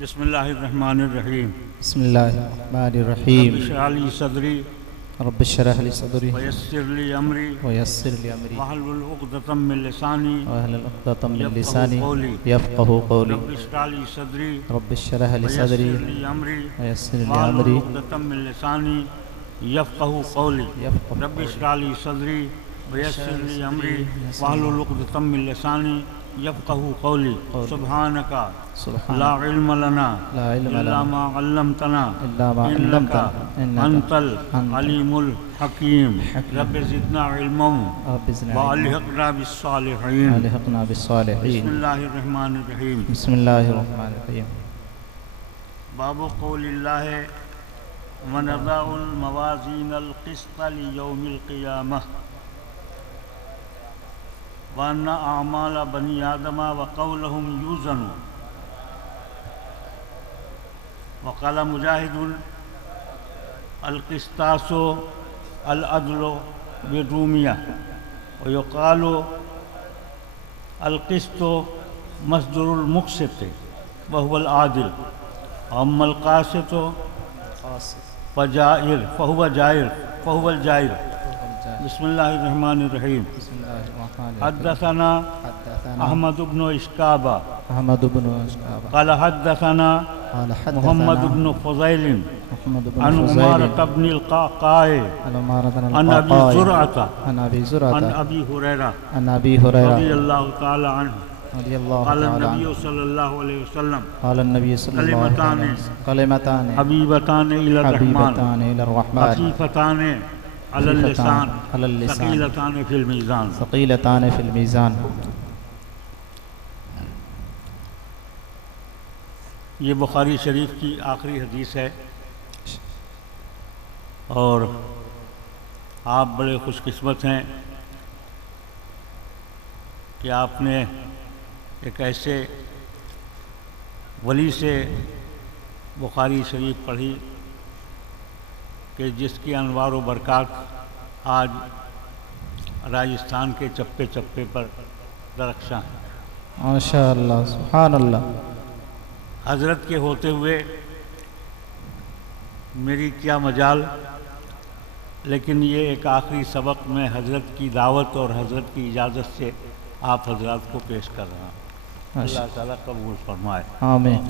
بسم اللہ الرحمن الرحیم بسم اللہ الرحمن الرحیم رب اشرح لی صدری رب اشرح لی صدری ویسر لی امری ویسر لی امری واحلل عقدۃ من لسانی واحلل عقدۃ من یفقہوا لسانی قولی یفقہوا قولی رب اشرح لی صدری رب اشرح لی صدری ویسر لی امری ویسر لی واحلل امری عقدۃ من لسانی یفقہوا قولی یفقہوا رب اشرح لی صدری ویسر لی امری واحلل عقدۃ من لسانی یفقہوا قولی سبحانک سبحان لا علم لنا لا علم الا لنا ما علمتنا الا ما انک علمتنا انت انت العلیم الحکیم رب زدنا علما رب زدنا علما والحقنا بالصالحین والحقنا بسم بالصالحین اللہ الرحمن الرحیم بسم اللہ الرحمن الرحیم باب قول اللہ ونضع الموازین القسط لیوم القیامہ وأن أعمال بني آدم وقولهم يوزن وقال مجاهد القسطاس العدل بالرومية ويقال القسط مصدر المقسط وهو العادل أما القاسط فهو الجائر بسم اللہ الرحمن الرحیم بسم اللہ الرحمن الرحیم حدثنا حدثنا احمد بن اشکابہ احمد بن اشعب قال حدثنا قال حدثنا محمد بن فضیل محمد بن عن فضيل عمارة بن القعقاع عن عمارة بن عن ابی القعقاع زرعة عن أبي عن زرعة ابی ہریرہ عن أبي رضی هريرة اللہ تعالی عنہ رضي الله قال تعالى النبی عنه صلی اللہ علیہ وسلم قال النبي صلى الله عليه كلمتان وسلم كلمتان حبیبتان الی الرحمن حبيبتان إلى الرحمن خفیفتان علی اللسان على اللسان ثقیلتان فی المیزان ثقيلتان في الميزان یہ بخاری شریف کی آخری حدیث ہے اور آپ بڑے خوش قسمت ہیں کہ آپ نے ایک ایسے ولی سے بخاری شریف پڑھی کہ جس کی انوار و برکات آج راجستھان کے چپے چپے پر درخشاں ہیں۔ ما شاء اللہ سبحان اللہ حضرت کے ہوتے ہوئے میری کیا مجال، لیکن یہ ایک آخری سبق میں حضرت کی دعوت اور حضرت کی اجازت سے آپ حضرات کو پیش کر رہا ہوں۔ اللہ تعالیٰ قبول فرمائے۔ آمین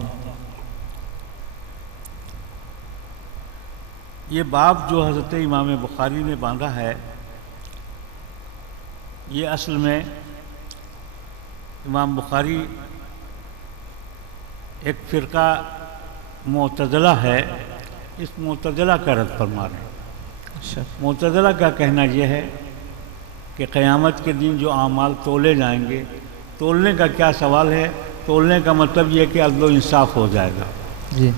یہ باب جو حضرت امام بخاری نے باندھا ہے، یہ اصل میں امام بخاری ایک فرقہ معتزلہ ہے، اس معتزلہ کا رد فرما رہے ہیں۔ معتزلہ کا کہنا یہ ہے کہ قیامت کے دن جو اعمال تولے جائیں گے، تولنے کا کیا سوال ہے؟ تولنے کا مطلب یہ کہ عدل و انصاف ہو جائے گا۔ جی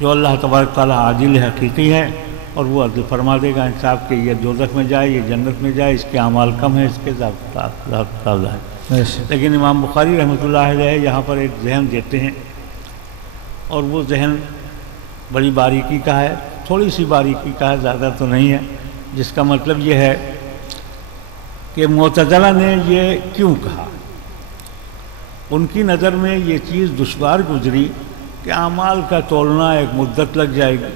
جو اللہ تبارک تعالیٰ عادل حقیقی ہے اور وہ عدل فرما دے گا انصاف کے، یہ دوزخ میں جائے، یہ جنت میں جائے، اس کے اعمال کم ہیں، اس کے زیادہ ہے۔ لیکن امام بخاری رحمۃ اللہ علیہ یہاں پر ایک ذہن دیتے ہیں، اور وہ ذہن بڑی باریکی کا ہے، تھوڑی سی باریکی کا ہے، زیادہ تو نہیں ہے، جس کا مطلب یہ ہے کہ معتزلہ نے یہ کیوں کہا۔ ان کی نظر میں یہ چیز دشوار گزری کہ اعمال کا تولنا ایک مدت لگ جائے گی،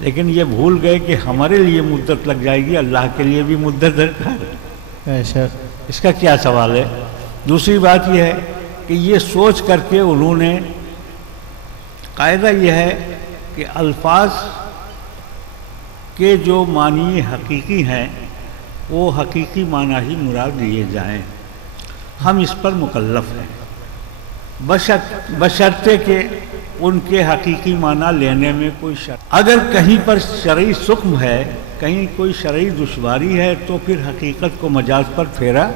لیکن یہ بھول گئے کہ ہمارے لیے مدت لگ جائے گی، اللہ کے لیے بھی مدت درکار ہے۔ اس کا کیا سوال ہے؟ دوسری بات یہ ہے کہ یہ سوچ کر کے انہوں نے، قاعدہ یہ ہے کہ الفاظ کے جو معنی حقیقی ہیں وہ حقیقی معنی ہی مراد لیے جائیں، ہم اس پر مکلف ہیں، بشرطے کہ ان کے حقیقی معنی لینے میں کوئی شرط۔ اگر کہیں پر شرعی سقم ہے، کہیں کوئی شرعی دشواری ہے، تو پھر حقیقت کو مجاز پر پھیرا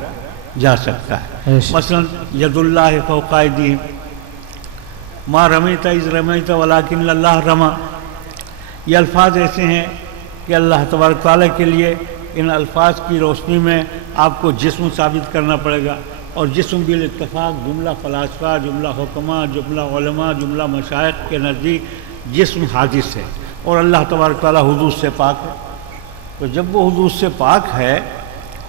جا سکتا ہے۔ مثلا ید اللہ فوق ایدیہم، ما رمیت اذ رمیت ولکن اللہ رمی، یہ الفاظ ایسے ہیں کہ اللہ تبارک تعالیٰ کے لیے ان الفاظ کی روشنی میں آپ کو جسم ثابت کرنا پڑے گا، اور جسم بالاتفاق جملہ فلاسفہ، جملہ حکماء، جملہ علماء، جملہ مشائخ کے نزدیک جسم حادث ہے، اور اللہ تبارک تعالیٰ حدوث سے پاک ہے۔ تو جب وہ حدوث سے پاک ہے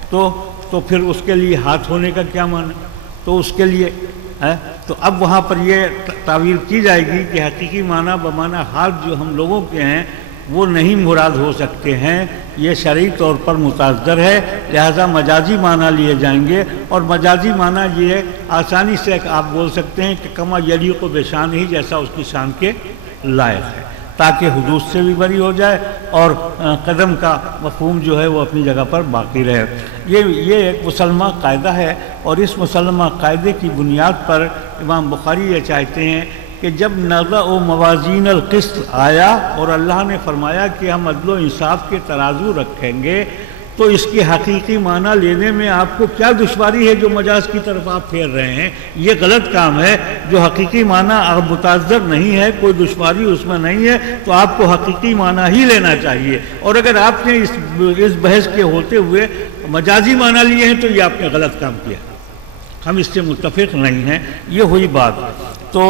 تو پھر اس کے لیے ہاتھ ہونے کا کیا معنی؟ تو اس کے لیے تو اب وہاں پر یہ تعویل کی جائے گی کہ حقیقی معنی بمعنی حال جو ہم لوگوں کے ہیں وہ نہیں مراد ہو سکتے ہیں، یہ شرعی طور پر متعذر ہے، لہذا مجازی معنی لیے جائیں گے۔ اور مجازی معنی یہ آسانی سے آپ بول سکتے ہیں کہ کما یلیق بشان ہی، جیسا اس کی شان کے لائق ہے، تاکہ حدود سے بھی بری ہو جائے اور قدم کا مفہوم جو ہے وہ اپنی جگہ پر باقی رہے۔ یہ ایک مسلمہ قاعدہ ہے، اور اس مسلمہ قاعدے کی بنیاد پر امام بخاری یہ چاہتے ہیں کہ جب نضع موازین القسط آیا اور اللہ نے فرمایا کہ ہم عدل و انصاف کے ترازو رکھیں گے، تو اس کے حقیقی معنی لینے میں آپ کو کیا دشواری ہے جو مجاز کی طرف آپ پھیر رہے ہیں؟ یہ غلط کام ہے۔ جو حقیقی معنی آپ متعذر نہیں ہے، کوئی دشواری اس میں نہیں ہے، تو آپ کو حقیقی معنی ہی لینا چاہیے۔ اور اگر آپ نے اس بحث کے ہوتے ہوئے مجازی معنی لیے ہیں تو یہ آپ نے غلط کام کیا، ہم اس سے متفق نہیں ہیں۔ یہ ہوئی بات۔ تو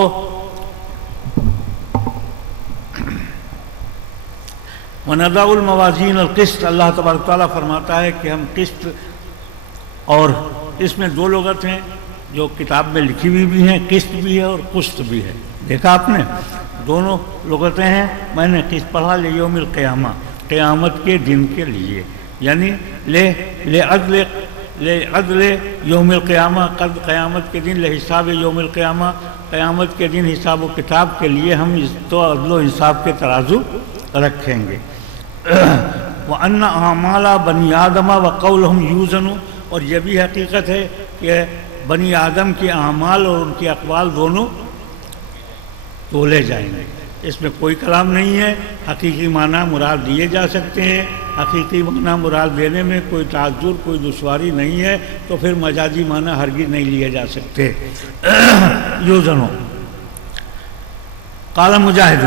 وَنَضَعُ الْمَوَازِينَ الْقِسْطَ، اللہ تبارک تعالیٰ فرماتا ہے کہ ہم قسط، اور اس میں دو لغت ہیں جو کتاب میں لکھی ہوئی بھی ہیں، قسط بھی ہے اور قسط بھی ہے، دیکھا آپ نے، دونوں لغتیں ہیں۔ میں نے قسط پڑھا لیوم القیامہ، قیامت کے دن کے لیے، یعنی لعدل یوم القیامہ، قیامت کے دن، لحساب یوم القیامہ، قیامت کے دن حساب و کتاب کے لیے ہم اس تو عدل و انصاف کے ترازو رکھیں گے۔ وَأَنَّ أَعْمَالَ بَنِي آدَمَ وَقَوْلُهُمْ يُوزَنُ، اور یہ بھی حقیقت ہے کہ بنی آدم کے اعمال اور ان کے اقوال دونوں تولے جائیں گے۔ اس میں کوئی کلام نہیں ہے، حقیقی معنی مراد دیے جا سکتے ہیں، حقیقی معنی مراد دینے میں کوئی تعذر، کوئی دشواری نہیں ہے، تو پھر مجازی معنی ہرگز نہیں لیے جا سکتے۔ یوزنو قال مجاہد،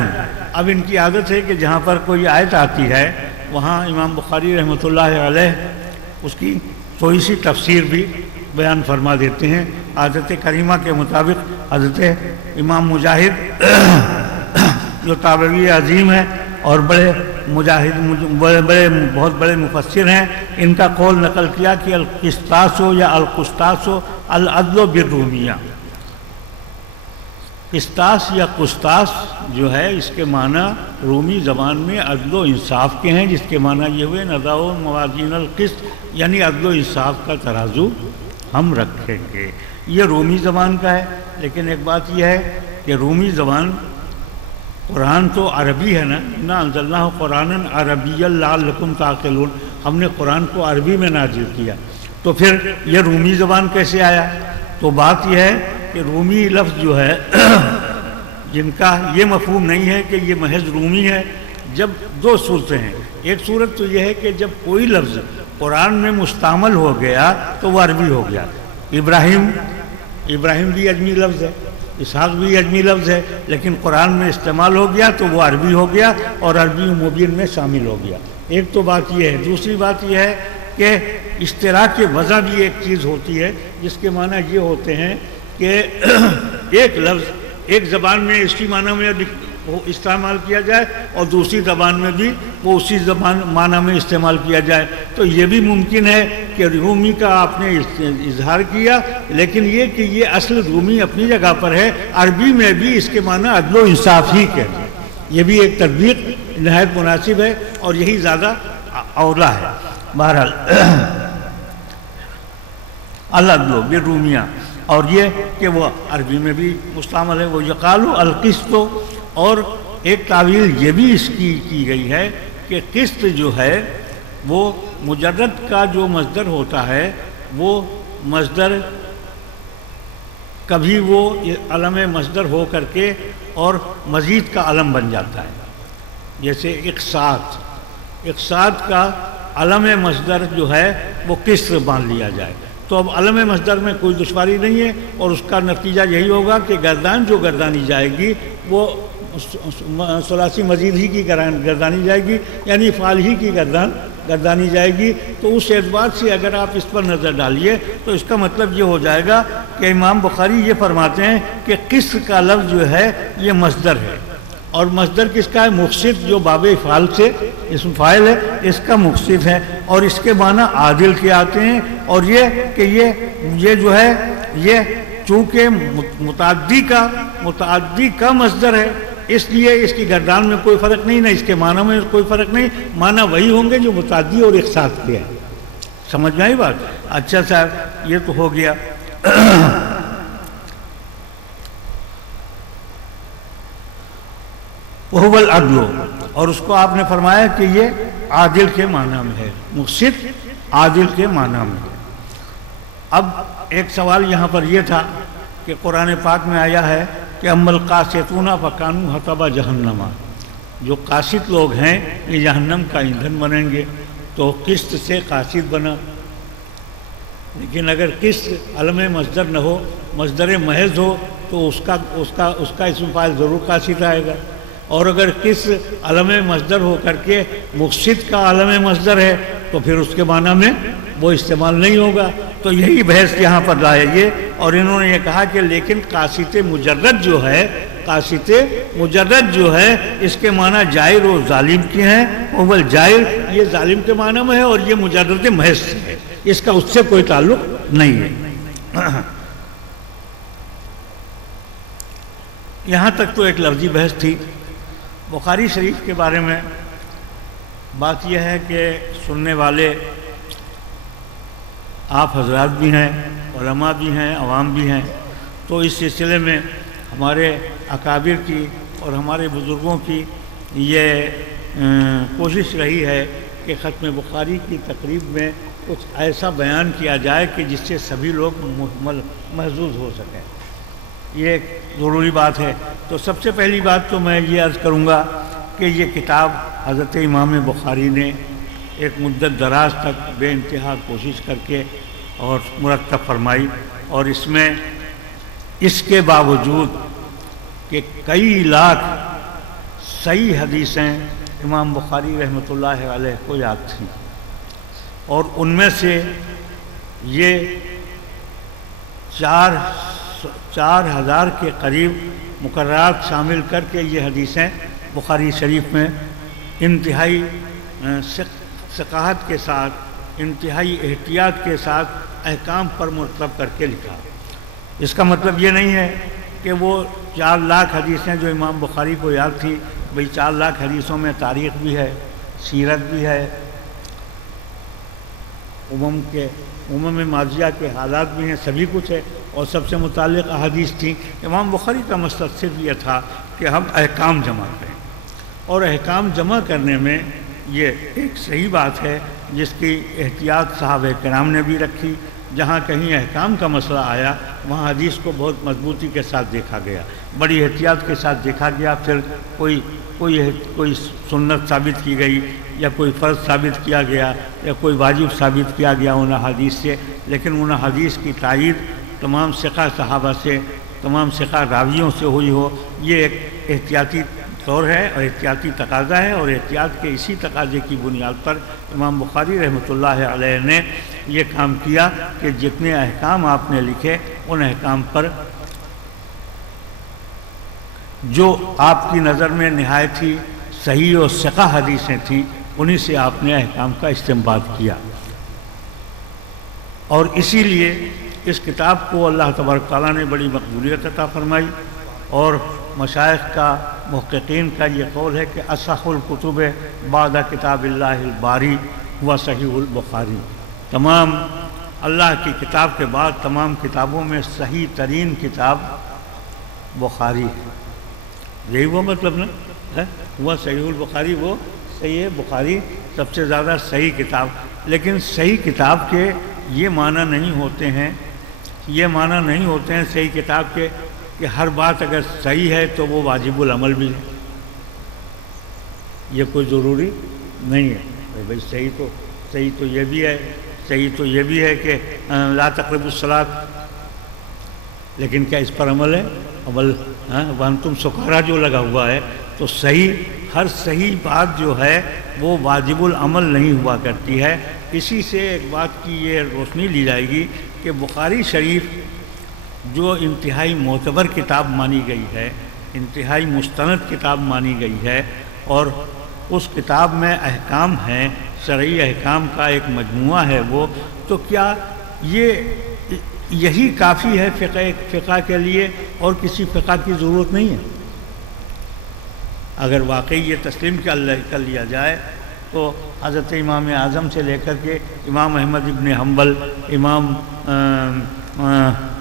اب ان کی عادت ہے کہ جہاں پر کوئی آیت آتی ہے وہاں امام بخاری رحمۃ اللہ علیہ اس کی تھوڑی سی تفسیر بھی بیان فرما دیتے ہیں۔ عادت کریمہ کے مطابق حضرت امام مجاہد جو تابعی عظیم ہے اور بہت بڑے مفسر ہیں، ان کا قول نقل کیا کہ القسطاس یا القسطاس العدل بالرومیہ، قسطاس یا قسطاس جو ہے اس کے معنی رومی زبان میں عدل و انصاف کے ہیں، جس کے معنی یہ ہوئے نضع موازین القسط، یعنی عدل و انصاف کا ترازو ہم رکھیں گے۔ یہ رومی زبان کا ہے، لیکن ایک بات یہ ہے کہ رومی زبان، قرآن تو عربی ہے نا، اِنَّا أَنزَلْنَاهُ قُرْآنًا عَرَبِيًّا لَعَلَّكُمْ تَعْقِلُونَ، ہم نے قرآن کو عربی میں نازل کیا، تو پھر یہ رومی زبان کیسے آیا؟ تو بات یہ ہے کہ رومی لفظ جو ہے جن کا یہ مفہوم نہیں ہے کہ یہ محض رومی ہے۔ جب دو صورتیں ہیں، ایک صورت تو یہ ہے کہ جب کوئی لفظ قرآن میں مستعمل ہو گیا تو وہ عربی ہو گیا۔ ابراہیم بھی اجمی لفظ ہے، اسحاق بھی اجمی لفظ ہے، لیکن قرآن میں استعمال ہو گیا تو وہ عربی ہو گیا اور عربی مبین میں شامل ہو گیا۔ ایک تو بات یہ ہے۔ دوسری بات یہ ہے کہ اشتراک وضع بھی ایک چیز ہوتی ہے، جس کے معنی یہ ہوتے ہیں کہ ایک لفظ ایک زبان میں اسی معنی میں استعمال کیا جائے اور دوسری زبان میں بھی وہ اسی معنی میں استعمال کیا جائے، تو یہ بھی ممکن ہے کہ رومی کا آپ نے اظہار کیا، لیکن یہ کہ یہ اصل رومی اپنی جگہ پر ہے، عربی میں بھی اس کے معنی عدل و انصاف ہی کے، یہ بھی ایک تطبیق نہایت مناسب ہے اور یہی زیادہ اولا ہے۔ بہرحال العدل بالرومیہ، اور یہ کہ وہ عربی میں بھی مستعمل ہے۔ وہ یقال القسط، اور ایک تعویل یہ بھی اس کی گئی ہے کہ قسط جو ہے وہ مجرد کا جو مصدر ہوتا ہے، وہ مصدر کبھی وہ علم مصدر ہو کر کے اور مزید کا علم بن جاتا ہے، جیسے اقساط کا علم مصدر جو ہے وہ قسط مان لیا جائے، تو اب علم مصدر میں کوئی دشواری نہیں ہے، اور اس کا نتیجہ یہی ہوگا کہ گردان جو گردانی جائے گی وہ ثلاثی مزید ہی کی گردانی جائے گی، یعنی فعال ہی کی گردانی جائے گی۔ تو اس اعتبار سے اگر آپ اس پر نظر ڈالیے تو اس کا مطلب یہ ہو جائے گا کہ امام بخاری یہ فرماتے ہیں کہ قسط کا لفظ جو ہے یہ مصدر ہے، اور مصدر کس کا ہے؟ مقسط، جو باب افعال سے اسم فاعل ہے، اس کا مقسط ہے، اور اس کے معنی عادل کے آتے ہیں، اور یہ کہ یہ جو ہے یہ چونکہ متعدی کا مصدر ہے، اس لیے اس کی گردان میں کوئی فرق نہیں، نہ اس کے معنی میں کوئی فرق نہیں، معنی وہی ہوں گے جو متعدی اور ایک ساتھ کے ہیں۔ سمجھ میں آئی بات؟ اچھا صاحب یہ تو ہو گیا۔ وَهُوَ الْعَدْلُ، اور اس کو آپ نے فرمایا کہ یہ عادل کے معنی میں ہے، مقسط عادل کے معنی میں ہے۔ اب ایک سوال یہاں پر یہ تھا کہ قرآن پاک میں آیا ہے کہ اَمَّا الْقَاسِطُونَ فَكَانُوا حَطَبَ جَهَنَّمَ، جو قاسط لوگ ہیں یہ جہنم کا ایندھن بنیں گے، تو قسط سے قاسط بنا۔ لیکن اگر قسط علم مصدر نہ ہو، مصدر محض ہو، تو اس کا اسم فاعل ضرور قاسط آئے گا، اور اگر قسط علم مصدر ہو کر کے مقسط کا علم مصدر ہے تو پھر اس کے معنی میں وہ استعمال نہیں ہوگا۔ تو یہی بحث یہاں پر لائے یہ، اور انہوں نے یہ کہا کہ لیکن قاسط مجرد جو ہے، قاسط مجرد جو ہے اس کے معنی جائر و ظالم کے ہیں، اول جائر یہ ظالم کے معنی میں ہے، اور یہ مجرد محض سے ہے، اس کا اس سے کوئی تعلق نہیں ہے۔ یہاں تک تو ایک لفظی بحث تھی۔ بخاری شریف کے بارے میں بات یہ ہے کہ سننے والے آپ حضرات بھی ہیں، علماء بھی ہیں، عوام بھی ہیں، تو اس سلسلے میں ہمارے اکابر کی اور ہمارے بزرگوں کی یہ کوشش رہی ہے کہ ختم بخاری کی تقریب میں کچھ ایسا بیان کیا جائے کہ جس سے سبھی لوگ محظوظ ہو سکیں۔ یہ ایک ضروری بات ہے۔ تو سب سے پہلی بات تو میں یہ عرض کروں گا کہ یہ کتاب حضرت امام بخاری نے ایک مدت دراز تک بے انتہا کوشش کر کے اور مرتب فرمائی، اور اس میں اس کے باوجود کہ کئی لاکھ صحیح حدیثیں امام بخاری رحمۃ اللہ علیہ کو یاد تھیں، اور ان میں سے یہ 4000 کے قریب مقررات شامل کر کے یہ حدیثیں بخاری شریف میں انتہائی ثقافت کے ساتھ، انتہائی احتیاط کے ساتھ احکام پر مرتب کر کے لکھا۔ اس کا مطلب یہ نہیں ہے کہ وہ 4 لاکھ حدیثیں جو امام بخاری کو یاد تھی، بھئی 4 لاکھ حدیثوں میں تاریخ بھی ہے، سیرت بھی ہے، امم ماضیہ کے حالات بھی ہیں، سبھی کچھ ہے، اور سب سے متعلق احادیث تھیں۔ امام بخاری کا مقصد صرف یہ تھا کہ ہم احکام جمع کریں، اور احکام جمع کرنے میں یہ ایک صحیح بات ہے جس کی احتیاط صحابہ کرام نے بھی رکھی۔ جہاں کہیں احکام کا مسئلہ آیا وہاں حدیث کو بہت مضبوطی کے ساتھ دیکھا گیا، بڑی احتیاط کے ساتھ دیکھا گیا۔ پھر کوئی سنت ثابت کی گئی، یا کوئی فرض ثابت کیا گیا، یا کوئی واجب ثابت کیا گیا ان حدیث سے، لیکن ان حدیث کی تائید تمام ثقہ صحابہ سے، تمام ثقہ راویوں سے ہوئی ہو، یہ ایک احتیاطی طور ہے اور احتیاطی تقاضا ہے، اور احتیاط کے اسی تقاضے کی بنیاد پر امام بخاری رحمۃ اللہ علیہ نے یہ کام کیا کہ جتنے احکام آپ نے لکھے ان احکام پر جو آپ کی نظر میں نہایت ہی صحیح اور ثقہ حدیثیں تھیں انہی سے آپ نے احکام کا استنباط کیا۔ اور اسی لیے اس کتاب کو اللہ تبارک تعالیٰ نے بڑی مقبولیت عطا فرمائی، اور مشائخ کا، محققین کا یہ قول ہے کہ اصح الکتب بعد کتاب اللہ الباری و صحیح البخاری، تمام اللہ کی کتاب کے بعد تمام کتابوں میں صحیح ترین کتاب بخاری ہے۔ یہی وہ مطلب نا، وہ صحیح البخاری، وہ صحیح بخاری سب سے زیادہ صحیح کتاب۔ لیکن صحیح کتاب کے یہ معنی نہیں ہوتے ہیں، یہ معنی نہیں ہوتے ہیں صحیح کتاب کے کہ ہر بات اگر صحیح ہے تو وہ واجب العمل بھی ہے، یہ کوئی ضروری نہیں ہے۔ بھائی صحیح تو یہ بھی ہے، صحیح تو یہ بھی ہے کہ لا تقربوا الصلاۃ، لیکن کیا اس پر عمل ہے؟ عمل وانتم سکارا جو لگا ہوا ہے، تو صحیح، ہر صحیح بات جو ہے وہ واجب العمل نہیں ہوا کرتی ہے۔ اسی سے ایک بات کی یہ روشنی لی جائے گی کہ بخاری شریف جو انتہائی معتبر کتاب مانی گئی ہے، انتہائی مستند کتاب مانی گئی ہے، اور اس کتاب میں احکام ہیں، شرعی احکام کا ایک مجموعہ ہے وہ، تو کیا یہی کافی ہے فقہ کے لیے، اور کسی فقہ کی ضرورت نہیں ہے۔ اگر واقعی یہ تسلیم کر لیا جائے تو حضرت امام اعظم سے لے کر کے امام احمد ابن حنبل،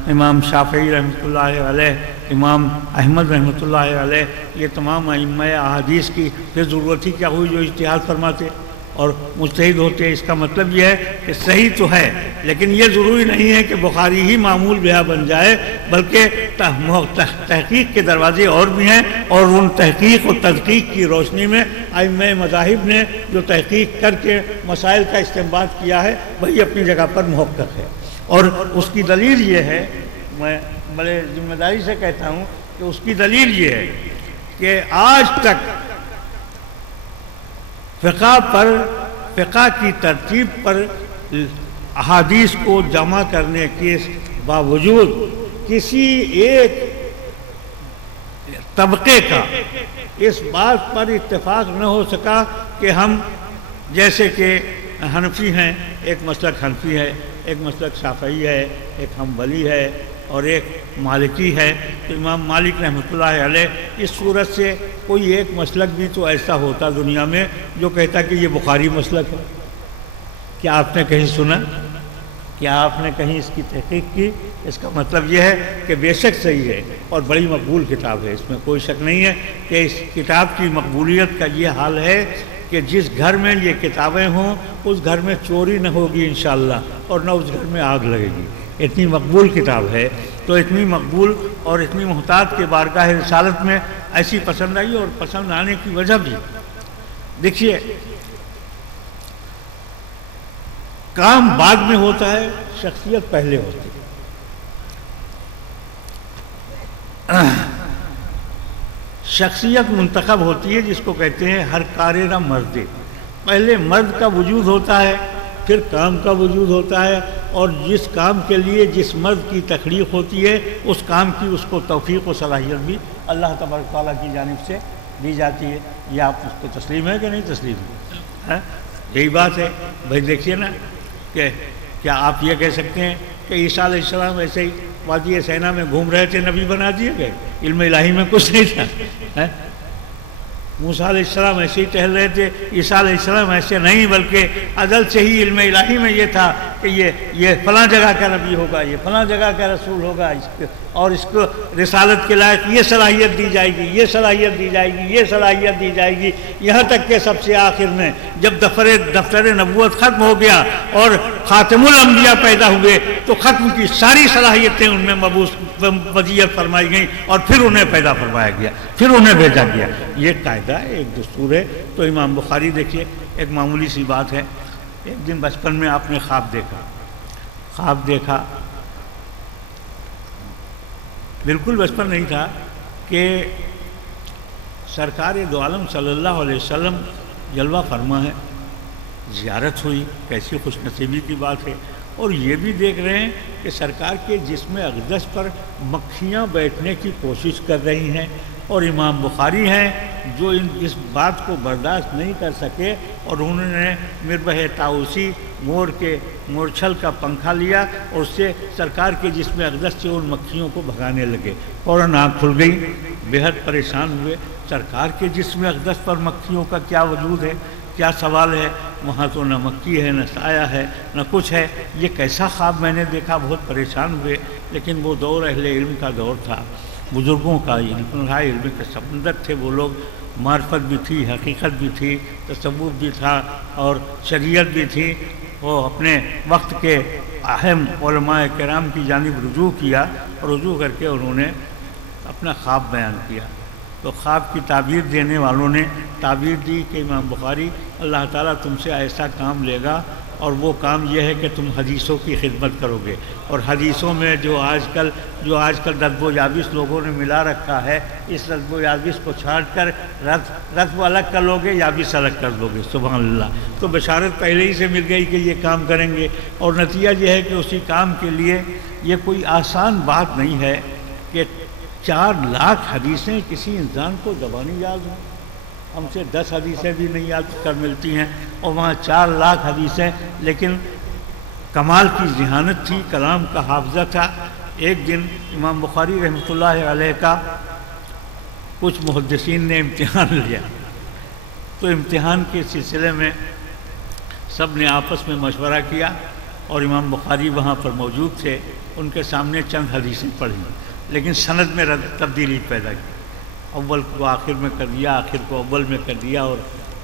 امام شافعی رحمۃ اللہ علیہ، امام احمد رحمۃ اللہ علیہ، یہ تمام ائمہ احادیث کی پھر ضرورت ہی کیا ہوئی جو اجتہاد فرماتے اور مجتہد ہوتے۔ اس کا مطلب یہ ہے کہ صحیح تو ہے، لیکن یہ ضروری نہیں ہے کہ بخاری ہی معمول بہا بن جائے، بلکہ تحقیق کے دروازے اور بھی ہیں، اور ان تحقیق و تدقیق کی روشنی میں ائمہ مذاہب نے جو تحقیق کر کے مسائل کا استنباط کیا ہے وہی اپنی جگہ پر محقق ہے۔ اور اس کی دلیل یہ ہے، میں بڑے ذمہ داری سے کہتا ہوں کہ اس کی دلیل یہ ہے کہ آج تک فقہ کی ترتیب پر احادیث کو جمع کرنے کے باوجود کسی ایک طبقے کا اس بات پر اتفاق نہ ہو سکا کہ ہم، جیسے کہ حنفی ہیں، ایک مسلک حنفی ہے، ایک مسلک شافعی ہے، ایک حنبلی ہے اور ایک مالکی ہے، تو امام مالک رحمۃ اللہ علیہ اس صورت سے کوئی ایک مسلک بھی تو ایسا ہوتا دنیا میں جو کہتا کہ یہ بخاری مسلک ہے۔ کیا آپ نے کہیں سنا؟ کیا آپ نے کہیں اس کی تحقیق کی؟ اس کا مطلب یہ ہے کہ بے شک صحیح ہے اور بڑی مقبول کتاب ہے، اس میں کوئی شک نہیں ہے کہ اس کتاب کی مقبولیت کا یہ حال ہے کہ جس گھر میں یہ کتابیں ہوں اس گھر میں چوری نہ ہوگی انشاءاللہ، اور نہ اس گھر میں آگ لگے گی۔ اتنی مقبول کتاب ہے، تو اتنی مقبول اور اتنی محتاط کے بارگاہ رسالت میں ایسی پسند آئی، اور پسند آنے کی وجہ بھی دیکھیے، کام بعد میں ہوتا ہے، شخصیت پہلے ہوتی ہے۔ شخصیت منتخب ہوتی ہے، جس کو کہتے ہیں ہر کاررہ مرد۔ پہلے مرد کا وجود ہوتا ہے، پھر کام کا وجود ہوتا ہے، اور جس کام کے لیے جس مرد کی تخلیق ہوتی ہے اس کام کی اس کو توفیق و صلاحیت بھی اللہ تبارک تعالیٰ کی جانب سے دی جاتی ہے۔ یہ آپ اس کو تسلیم ہے کہ نہیں تسلیم ہے؟ یہی بات ہے بھائی۔ دیکھیے نا کہ کیا آپ یہ کہہ سکتے ہیں کہ عیسیٰ علیہ السلام ایسے ہی وادی سینا میں گھوم رہے تھے، نبی بنا دیے گئے؟ علم الہی میں کچھ نہیں تھا۔ موسیٰ علیہ السلام ایسے ہی ٹہل رہے تھے، عیسیٰ علیہ السلام ایسے نہیں، بلکہ ازل سے ہی علم الہی میں یہ تھا کہ یہ فلاں جگہ کا نبی ہوگا، یہ فلاں جگہ کا رسول ہوگا، اور اس کو رسالت کے لائق یہ صلاحیت دی جائے گی، یہ صلاحیت دی جائے گی، یہ صلاحیت دی جائے گی، یہاں تک کہ سب سے آخر میں جب دفتر نبوت ختم ہو گیا اور خاتم الانبیاء پیدا ہوئے تو ختم کی ساری صلاحیتیں ان میں وضعیت فرمائی گئیں، اور پھر انہیں پیدا فرمایا گیا، پھر انہیں بھیجا گیا۔ یہ قاعدہ ہے، ایک دستور ہے۔ تو امام بخاری دیکھیے، ایک معمولی سی بات ہے، ایک دن بچپن میں آپ نے خواب دیکھا، بالکل بچپن نہیں تھا، کہ سرکار دو عالم صلی اللہ علیہ وسلم جلوہ فرما ہے، زیارت ہوئی، کیسی خوش نصیبی کی بات ہے، اور یہ بھی دیکھ رہے ہیں کہ سرکار کے جسم اقدس پر مکھیاں بیٹھنے کی کوشش کر رہی ہیں، اور امام بخاری ہیں جو اس بات کو برداشت نہیں کر سکے، اور انہوں نے مربح طاؤسی مورچھل کا پنکھا لیا اور اس سے سرکار کے جسم اقدس سے ان مکھیوں کو بھگانے لگے۔ فوراً آنکھ کھل گئی، بے حد پریشان ہوئے، سرکار کے جسم اقدس پر مکھیوں کا کیا وجود ہے، کیا سوال ہے؟ وہاں تو نہ مکی ہے، نہ سایہ ہے، نہ کچھ ہے، یہ کیسا خواب میں نے دیکھا؟ بہت پریشان ہوئے۔ لیکن وہ دور اہل علم کا دور تھا، بزرگوں کا علم کے سمندر تھے وہ لوگ، معرفت بھی تھی، حقیقت بھی تھی، تصور بھی تھا، اور شریعت بھی تھی۔ وہ اپنے وقت کے اہم علماء کرام کی جانب رجوع کیا، اور رجوع کر کے انہوں نے اپنا خواب بیان کیا۔ تو خواب کی تعبیر دینے والوں نے تعبیر دی کہ امام بخاری، اللہ تعالیٰ تم سے ایسا کام لے گا، اور وہ کام یہ ہے کہ تم حدیثوں کی خدمت کرو گے، اور حدیثوں میں جو آج کل ردب و یابس لوگوں نے ملا رکھا ہے، اس ردب و یابس کو چھاڑ کر ردب الگ کر لو گے، یابس الگ کر دو گے۔ سبحان اللہ۔ تو بشارت پہلے ہی سے مل گئی کہ یہ کام کریں گے، اور نتیجہ یہ ہے کہ اسی کام کے لیے یہ کوئی آسان بات نہیں ہے کہ 4 لاکھ حدیثیں کسی انسان کو زبانی یاد ہوں۔ ہم سے 10 حدیثیں بھی نہیں یاد کر ملتی ہیں، اور وہاں 4 لاکھ حدیثیں، لیکن کمال کی ذہانت تھی، کلام کا حافظہ تھا۔ ایک دن امام بخاری رحمۃ اللہ علیہ کا کچھ محدثین نے امتحان لیا، تو امتحان کے سلسلے میں سب نے آپس میں مشورہ کیا اور امام بخاری وہاں پر موجود تھے، ان کے سامنے چند حدیثیں پڑھی، لیکن سند میں تبدیلی پیدا کی، اول کو آخر میں کر دیا، آخر کو اول میں کر دیا، اور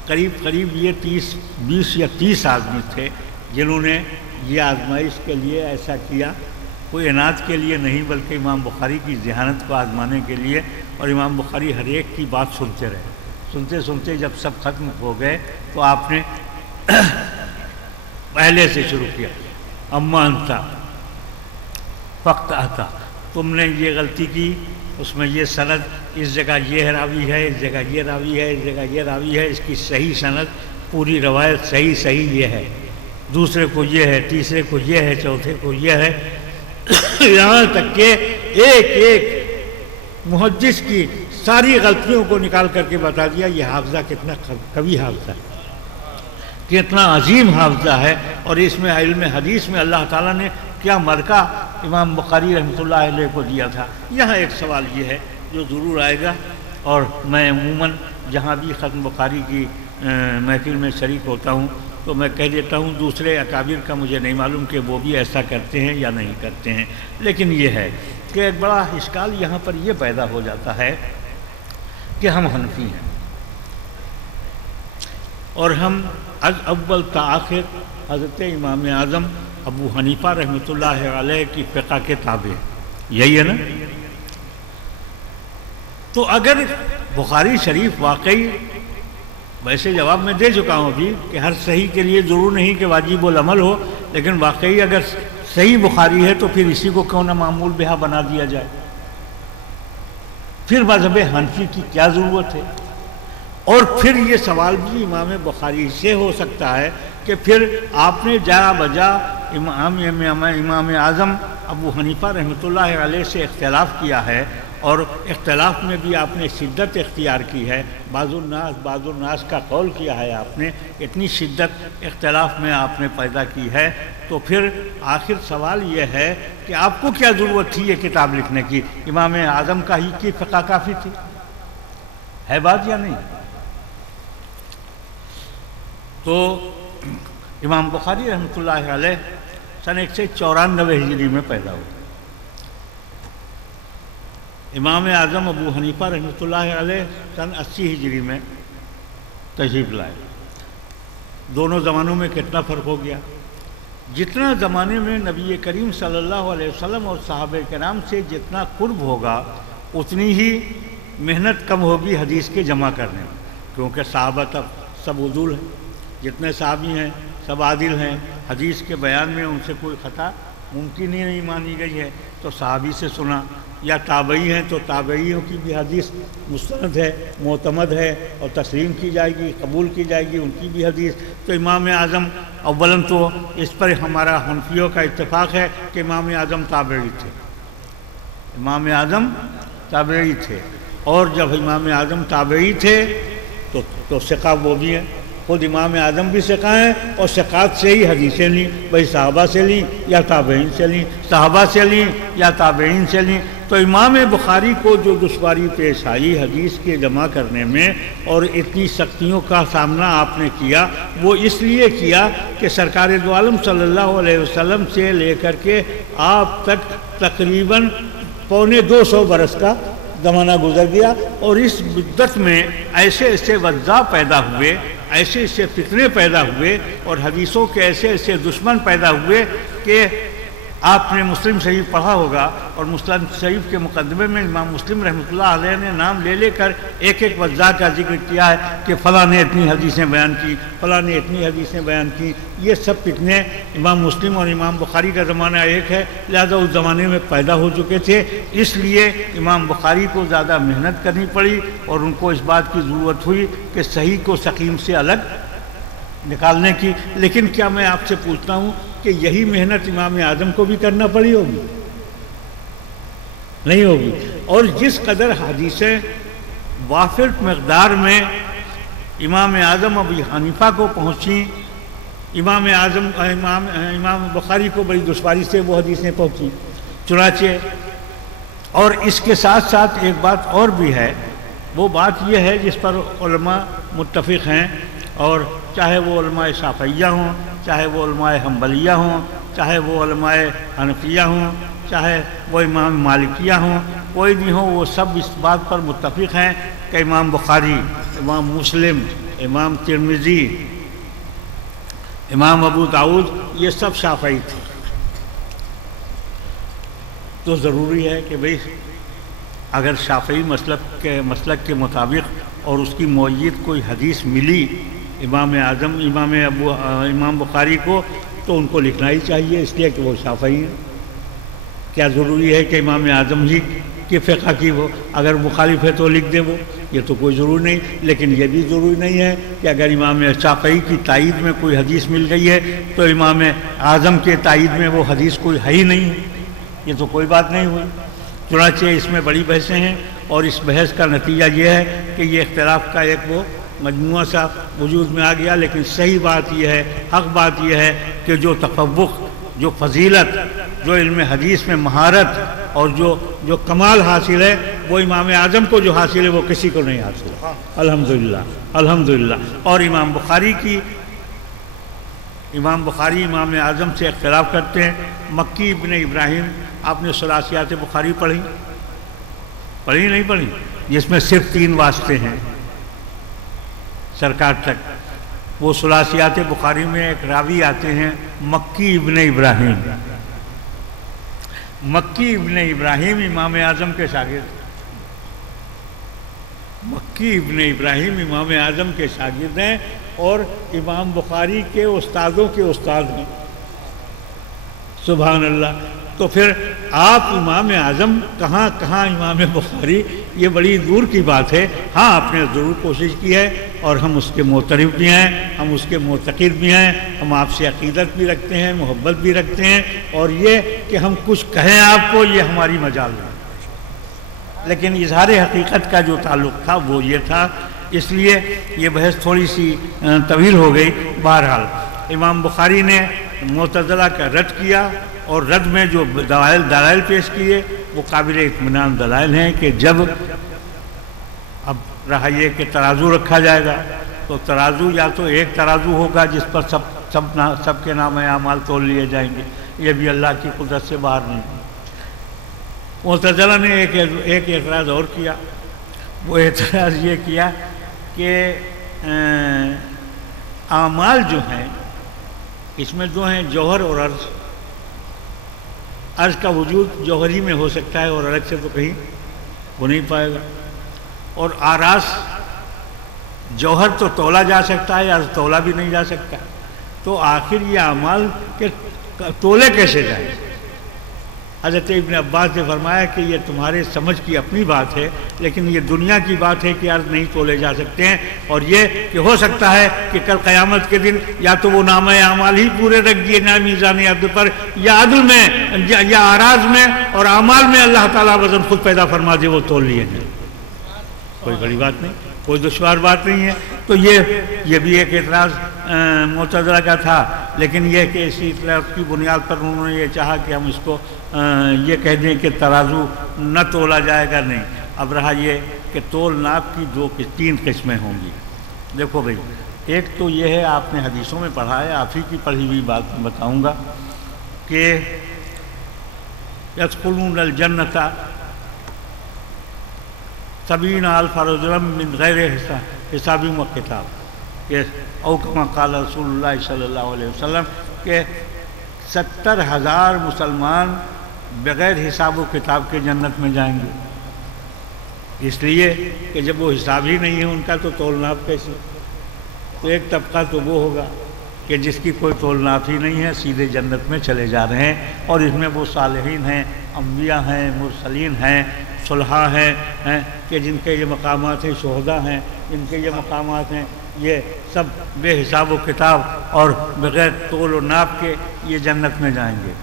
قریب قریب یہ 20 یا 30 آدمی تھے جنہوں نے یہ آزمائش کے لیے ایسا کیا، کوئی عناد کے لیے نہیں بلکہ امام بخاری کی ذہانت کو آزمانے کے لیے۔ اور امام بخاری ہر ایک کی بات سنتے رہے، سنتے سنتے جب سب ختم ہو گئے تو آپ نے پہلے سے شروع کیا، اما انتا فقط آتا، تم نے یہ غلطی کی، اس میں یہ سند، اس جگہ یہ راوی ہے، اس جگہ یہ راوی ہے، اس جگہ یہ راوی ہے، اس کی صحیح سند، پوری روایت صحیح یہ ہے، دوسرے کو یہ ہے، تیسرے کو یہ ہے، چوتھے کو یہ ہے، یہاں تک کہ ایک ایک محدث کی ساری غلطیوں کو نکال کر کے بتا دیا۔ یہ حافظہ کتنا قوی حافظہ ہے، کتنا عظیم حافظہ ہے، اور اس میں علم حدیث میں اللہ تعالیٰ نے کیا مرکہ امام بخاری رحمۃ اللہ علیہ کو دیا تھا۔ یہاں ایک سوال یہ ہے جو ضرور آئے گا، اور میں عموماً جہاں بھی ختم بخاری کی محفل میں شریک ہوتا ہوں تو میں کہہ دیتا ہوں، دوسرے اکابر کا مجھے نہیں معلوم کہ وہ بھی ایسا کرتے ہیں یا نہیں کرتے ہیں، لیکن یہ ہے کہ ایک بڑا اشکال یہاں پر یہ پیدا ہو جاتا ہے کہ ہم حنفی ہیں اور ہم از اول تا آخر حضرت امام اعظم ابو حنیفہ رحمۃ اللہ علیہ کی فقہ کے تابع، یہی ہے نا؟ تو اگر بخاری شریف واقعی، ویسے جواب میں دے چکا ہوں ابھی کہ ہر صحیح کے لیے ضرور نہیں کہ واجب العمل ہو، لیکن واقعی اگر صحیح بخاری ہے تو پھر اسی کو کیوں نہ معمول بہا بنا دیا جائے؟ پھر مذہب حنفی کی کیا ضرورت ہے؟ اور پھر یہ سوال بھی امام بخاری سے ہو سکتا ہے کہ پھر آپ نے جا بجا امام اعظم ابو حنیفہ رحمۃ اللہ علیہ سے اختلاف کیا ہے، اور اختلاف میں بھی آپ نے شدت اختیار کی ہے، بعض الناس کا قول کیا ہے، آپ نے اتنی شدت اختلاف میں آپ نے پیدا کی ہے، تو پھر آخر سوال یہ ہے کہ آپ کو کیا ضرورت تھی یہ کتاب لکھنے کی؟ امام اعظم کا ہی کی فقہ کافی تھی، ہے بات یا نہیں؟ تو امام بخاری رحمۃ اللہ علیہ سن 194 ہجری میں پیدا ہوئے، امام اعظم ابو حنیفہ رحمۃ اللہ علیہ سن 80 ہجری میں تشریف لائے۔ دونوں زمانوں میں کتنا فرق ہو گیا؟ جتنا زمانے میں نبی کریم صلی اللہ علیہ وسلم اور صحابہ کرام سے جتنا قرب ہوگا اتنی ہی محنت کم ہوگی حدیث کے جمع کرنے میں، کیونکہ صحابہ تب سب عدول ہیں، جتنے صحابی ہیں سب عادل ہیں، حدیث کے بیان میں ان سے کوئی خطا ممکن ہی نہیں مانی گئی ہے، تو صحابی سے سنا، یا تابعی ہیں تو تابعیوں کی بھی حدیث مستند ہے، معتمد ہے، اور تسلیم کی جائے گی، قبول کی جائے گی ان کی بھی حدیث۔ تو امام اعظم اولاً تو اس پر ہمارا حنفیوں کا اتفاق ہے کہ امام اعظم تابعی تھے، امام اعظم تابعی تھے، اور جب امام اعظم تابعی تھے تو ثقہ وہ بھی ہیں، خود امام اعظم بھی ثقہ ہیں، اور ثقات سے ہی حدیثیں لیں، بھائی صحابہ سے لیں یا تابعین سے لیں، صحابہ سے لیں یا تابعین سے لیں۔ تو امام بخاری کو جو دشواری پیش آئی حدیث کے جمع کرنے میں اور اتنی سختیوں کا سامنا آپ نے کیا، وہ اس لیے کیا کہ سرکار دو عالم صلی اللہ علیہ وسلم سے لے کر کے آپ تک تقریباً 250 برس کا زمانہ گزر گیا، اور اس مدت میں ایسے ایسے وضع پیدا ہوئے، ایسے ایسے فتنے پیدا ہوئے، اور حدیثوں کے ایسے ایسے دشمن پیدا ہوئے کہ آپ نے مسلم شریف پڑھا ہوگا، اور مسلم شریف کے مقدمے میں امام مسلم رحمۃ اللہ علیہ نے نام لے لے کر ایک ایک وضع کا ذکر کیا ہے کہ فلاں نے اتنی حدیثیں بیان کی، فلاں نے اتنی حدیثیں بیان کی۔ یہ سب فتنے امام مسلم اور امام بخاری کا زمانہ ایک ہے، لہذا اس زمانے میں پیدا ہو چکے تھے، اس لیے امام بخاری کو زیادہ محنت کرنی پڑی، اور ان کو اس بات کی ضرورت ہوئی کہ صحیح کو سقیم سے الگ نکالنے کی۔ لیکن کیا میں آپ سے پوچھتا ہوں کہ یہی محنت امام اعظم کو بھی کرنا پڑی ہوگی؟ نہیں ہوگی۔ اور جس قدر حدیثیں وافر مقدار میں امام اعظم ابو حنیفہ کو پہنچیں، امام اعظم امام بخاری کو بڑی دشواری سے وہ حدیثیں پہنچی، چنانچہ اور اس کے ساتھ ساتھ ایک بات اور بھی ہے، وہ بات یہ ہے جس پر علماء متفق ہیں، اور چاہے وہ علماء شافعیہ ہوں، چاہے وہ علماء حنبلیہ ہوں، چاہے وہ علماء حنفیہ ہوں، چاہے وہ امام مالکیہ ہوں، کوئی بھی ہوں، وہ سب اس بات پر متفق ہیں کہ امام بخاری، امام مسلم، امام ترمذی، امام ابو داؤد یہ سب شافعی تھے۔ تو ضروری ہے کہ بھئی اگر شافعی مسلک کے مطابق اور اس کی مؤید کوئی حدیث ملی امام اعظم امام بخاری کو، تو ان کو لکھنا ہی چاہیے، اس لیے کہ وہ شافعی ہیں۔ کیا ضروری ہے کہ امام اعظم ہی کی فقہ کی وہ اگر مخالف ہے تو لکھ دیں وہ؟ یہ تو کوئی ضروری نہیں، لیکن یہ بھی ضروری نہیں ہے کہ اگر امام شافعی کی تائید میں کوئی حدیث مل گئی ہے تو امام اعظم کے تائید میں وہ حدیث کوئی ہے ہی نہیں ہے، یہ تو کوئی بات نہیں ہوئی۔ چنانچہ اس میں بڑی بحثیں ہیں، اور اس بحث کا نتیجہ یہ ہے کہ یہ اختلاف کا ایک وہ مجموعہ سا وجود میں آ گیا، لیکن صحیح بات یہ ہے، حق بات یہ ہے کہ جو تفوق، جو فضیلت، جو علم حدیث میں مہارت اور جو کمال حاصل ہے، وہ امام اعظم کو جو حاصل ہے وہ کسی کو نہیں حاصل ہے، الحمدللہ الحمدللہ۔ اور امام بخاری امام اعظم سے اختلاف کرتے ہیں۔ مکی ابن ابراہیم، آپ نے ثلاثیات بخاری پڑھی نہیں پڑھی؟ جس میں صرف 3 واسطے ہیں سرکار تک۔ وہ ثلاثیات بخاری میں ایک راوی آتے ہیں مکی ابن ابراہیم۔ مکی ابن ابراہیم امام اعظم کے شاگرد، مکی ابن ابراہیم امام اعظم کے شاگرد ہیں اور امام بخاری کے استادوں کے استاد ہیں، سبحان اللہ۔ تو پھر آپ امام اعظم کہاں امام بخاری، یہ بڑی دور کی بات ہے۔ ہاں آپ نے ضرور کوشش کی ہے، اور ہم اس کے معترف بھی ہیں، ہم اس کے معتقد بھی ہیں، ہم آپ سے عقیدت بھی رکھتے ہیں، محبت بھی رکھتے ہیں، اور یہ کہ ہم کچھ کہیں آپ کو، یہ ہماری مجال نہیں، لیکن اظہار حقیقت کا جو تعلق تھا وہ یہ تھا۔ اس لیے یہ بحث تھوڑی سی طویل ہو گئی۔ بہرحال امام بخاری نے معتزلہ کا رد کیا، اور رد میں جو دلائل پیش کیے وہ قابل اطمینان دلائل ہیں کہ جب اب رہا یہ کہ ترازو رکھا جائے گا، تو ترازو یا تو ایک ترازو ہوگا جس پر سب کے نام اعمال تول لیے جائیں گے، یہ بھی اللہ کی قدرت سے باہر نہیں۔ معتزلہ نے ایک اعتراض اور کیا، وہ اعتراض یہ کیا کہ اعمال جو ہیں اس میں دو ہیں، جوہر اور عرض۔ عرض کا وجود جوہری میں ہو سکتا ہے اور الگ سے تو کہیں ہو نہیں پائے گا، اور آراس جوہر تو تولا جا سکتا ہے، عرض تولا بھی نہیں جا سکتا، تو آخر یہ اعمال کے تولے کیسے جائیں؟ حضرت ابن عباس نے فرمایا کہ یہ تمہارے سمجھ کی اپنی بات ہے، لیکن یہ دنیا کی بات ہے کہ عرض نہیں تولے جا سکتے ہیں، اور یہ کہ ہو سکتا ہے کہ کل قیامت کے دن یا تو وہ نامہ اعمال ہی پورے رکھ دیے نہ میزان عدل پر، یا عدل میں یا اعراض میں اور اعمال میں اللہ تعالیٰ وزن خود پیدا فرما دے، وہ تول لیے جائیں۔ کوئی بڑی بات نہیں، کوئی دشوار بات نہیں ہے۔ تو یہ بھی ایک اعتراض معتزلہ کا تھا، لیکن یہ کہ اسی اعتراض کی بنیاد پر انہوں نے یہ چاہا کہ ہم اس کو یہ کہہ دیں کہ ترازو نہ تولا جائے گا، نہیں۔ اب رہا یہ کہ تول ناپ کی 3 قسمیں ہوں گی۔ دیکھو بھئی، ایک تو یہ ہے، آپ نے حدیثوں میں پڑھا ہے، آپ ہی کی پڑھی ہوئی بات میں بتاؤں گا کہ یدخلون الجنۃ 70,000 رجلا من غیر حساب و کتاب، کہ او کما قال رسول اللہ صلی اللہ علیہ وسلم کہ 70,000 مسلمان بغیر حساب و کتاب کے جنت میں جائیں گے، اس لیے کہ جب وہ حساب ہی نہیں ہے ان کا تو تول ناپ کیسے؟ تو ایک طبقہ تو وہ ہوگا کہ جس کی کوئی تول ناپ ہی نہیں ہے، سیدھے جنت میں چلے جا رہے ہیں، اور اس میں وہ صالحین ہیں، انبیاء ہیں، مرسلین ہیں، صلحاء ہیں کہ جن کے یہ مقامات ہیں، شہداء ہیں جن کے یہ مقامات ہیں، یہ سب بے حساب و کتاب اور بغیر تول و ناپ کے یہ جنت میں جائیں گے۔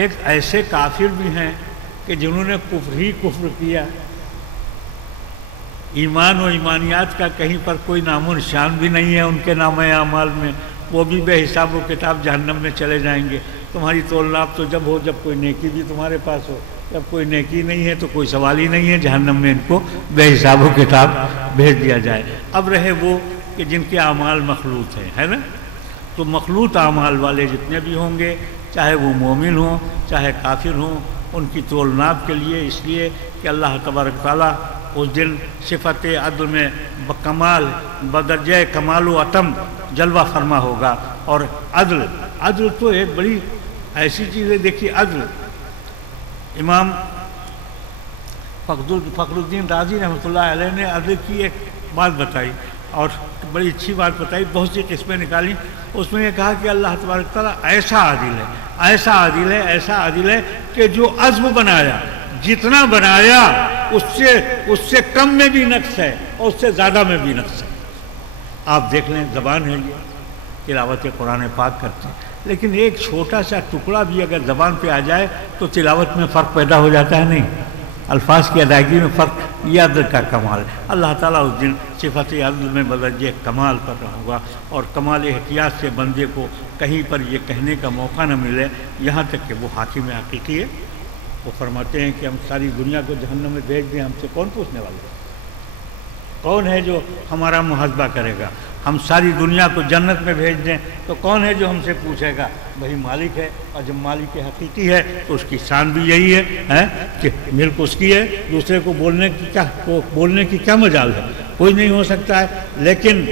ایک ایسے کافر بھی ہیں کہ جنہوں نے کفر ہی کفر کیا، ایمان و ایمانیات کا کہیں پر کوئی نام و نشان بھی نہیں ہے ان کے نام اعمال میں، وہ بھی بے حساب و کتاب جہنم میں چلے جائیں گے۔ تمہاری تول ناپ تو جب ہو جب کوئی نیکی بھی تمہارے پاس ہو، جب کوئی نیکی نہیں ہے تو کوئی سوال ہی نہیں ہے، جہنم میں ان کو بے حساب و کتاب بھیج دیا جائے۔ اب رہے وہ کہ جن کے اعمال مخلوط ہیں، ہے نا، تو مخلوط اعمال والے جتنے بھی ہوں گے، چاہے وہ مومن ہوں چاہے کافر ہوں، ان کی تول ناپ کے لیے، اس لیے کہ اللہ تبارک تعالیٰ اس دن صفت عدل میں بکمال بدرجہ کمال و اتم جلوہ فرما ہوگا۔ اور عدل تو ایک بڑی ایسی چیز ہے، دیکھیے عدل، امام فخر الدین رازی رحمۃ اللہ علیہ نے عدل کی ایک بات بتائی اور بڑی اچھی بات بتائی، بہت سی قسمیں نکالی۔ اس میں یہ کہا کہ اللہ تبارک تعالیٰ ایسا عادل ہے کہ جو عزم بنایا، جتنا بنایا اس سے کم میں بھی نقص ہے اور اس سے زیادہ میں بھی نقص ہے۔ آپ دیکھ لیں، زبان ہے یہ، تلاوت قرآن پاک کرتے ہیں، لیکن ایک چھوٹا سا ٹکڑا بھی اگر زبان پہ آ جائے تو تلاوت میں فرق پیدا ہو جاتا ہے، نہیں، الفاظ کی ادائیگی میں فرق، یہ عدل کا کمال ہے۔ اللہ تعالیٰ اس دن صفت عدل میں بدرجہ کمال پر رہا ہوگا، اور کمال احتیاط سے بندے کو کہیں پر یہ کہنے کا موقع نہ ملے، یہاں تک کہ وہ حاکم حقیقی ہے۔ وہ فرماتے ہیں کہ ہم ساری دنیا کو جہنم میں بھیج دیں، ہم سے کون پوچھنے والا ہے؟ کون ہے جو ہمارا محاسبہ کرے گا؟ ہم ساری دنیا کو جنت میں بھیج دیں تو کون ہے جو ہم سے پوچھے گا؟ وہی مالک ہے، اور جب مالک حقیقی ہے تو اس کی شان بھی یہی ہے کہ ملک اس کی ہے، دوسرے کو بولنے کی کیا مجال ہے؟ کوئی نہیں ہو سکتا ہے۔ لیکن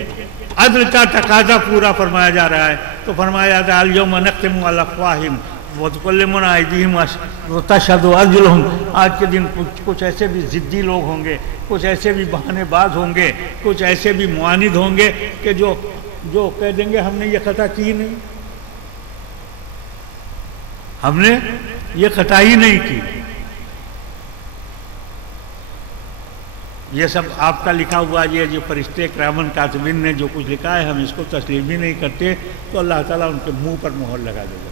عدل کا تقاضا پورا فرمایا جا رہا ہے، تو فرمایا جاتا ہے الیوم نختم علی افواہہم وتکلمنا ایدیہم وتشہد ارجلہم۔ آج کے دن کچھ ایسے بھی ضدی لوگ ہوں گے، کچھ ایسے بھی بہانے باز ہوں گے، کچھ ایسے بھی معاند ہوں گے کہ جو کہہ دیں گے ہم نے یہ خطا کی نہیں، ہم نے یہ خطا ہی نہیں کی۔ یہ سب آپ کا لکھا ہوا، یہ جو فرشتے کرامن کاتبین نے جو کچھ لکھا ہے، ہم اس کو تسلیم ہی نہیں کرتے، تو اللہ تعالیٰ ان کے منہ پر مہر لگا دے گا،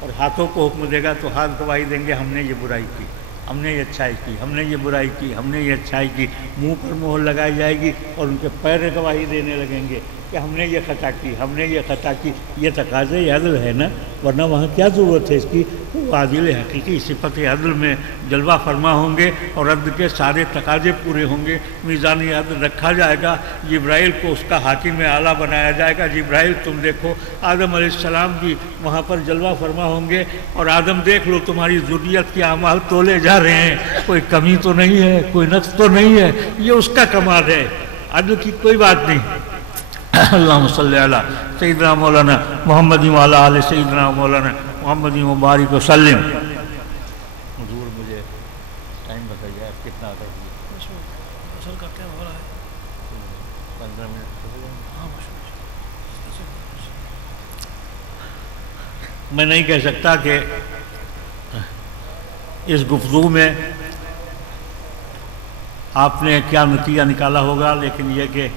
اور ہاتھوں کو حکم دے گا تو ہاتھ گواہی دیں گے ہم نے یہ برائی کی، ہم نے یہ اچھائی کی، ہم نے یہ برائی کی، ہم نے یہ اچھائی کی۔ منہ پر مہر لگائی جائے گی اور ان کے پیر گواہی دینے لگیں گے کہ ہم نے یہ خطا کی، ہم نے یہ خطا کی۔ یہ تقاضے عدل ہے نا، ورنہ وہاں کیا ضرورت ہے اس کی؟ وہ عادل حقیقی صفت عدل میں جلوہ فرما ہوں گے اور عدل کے سارے تقاضے پورے ہوں گے۔ میزان عدل رکھا جائے گا، جبرائیل کو اس کا حاکم اعلیٰ بنایا جائے گا۔ جبرائیل تم دیکھو، آدم علیہ السلام بھی وہاں پر جلوہ فرما ہوں گے، اور آدم دیکھ لو تمہاری ذریت کے اعمال تولے جا رہے ہیں، کوئی کمی تو نہیں ہے، کوئی نقص تو نہیں ہے، یہ اس کا کمال ہے، عدل کی کوئی بات نہیں۔ اللہم صلی علی سیدنا مولانا محمد وعلی آل سیدنا مولانا محمد مبارک وسلم۔ حضور مجھے ٹائم بتائیے آپ کتنا آتا ہے؟ اصل کا ٹائم ہو رہا ہے 15 منٹ۔ میں نہیں کہہ سکتا کہ اس گفتگو میں آپ نے کیا نتیجہ نکالا ہوگا، لیکن یہ کہ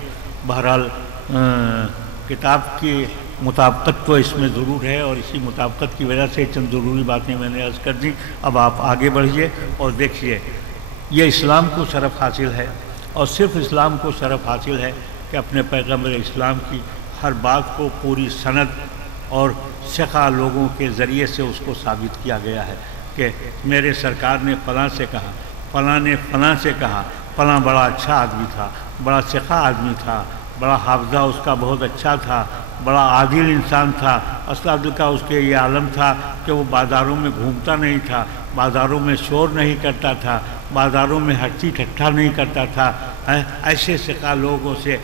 بہرحال کتاب کی مطابقت تو اس میں ضرور ہے، اور اسی مطابقت کی وجہ سے چند ضروری باتیں میں نے عرض کر دیں۔ اب آپ آگے بڑھیے اور دیکھیے، یہ اسلام کو شرف حاصل ہے، اور صرف اسلام کو شرف حاصل ہے کہ اپنے پیغمبر اسلام کی ہر بات کو پوری سند اور ثقہ لوگوں کے ذریعے سے اس کو ثابت کیا گیا ہے کہ میرے سرکار نے فلاں سے کہا، فلاں نے فلاں سے کہا، فلاں بڑا اچھا آدمی تھا، بڑا ثقہ آدمی تھا، بڑا حافظہ اس کا بہت اچھا تھا، بڑا عادل انسان تھا۔ اصل عدل کا اس کے یہ عالم تھا کہ وہ بازاروں میں گھومتا نہیں تھا، بازاروں میں شور نہیں کرتا تھا، بازاروں میں ہنسی ٹھٹھا نہیں کرتا تھا۔ ایسے ثقہ لوگوں سے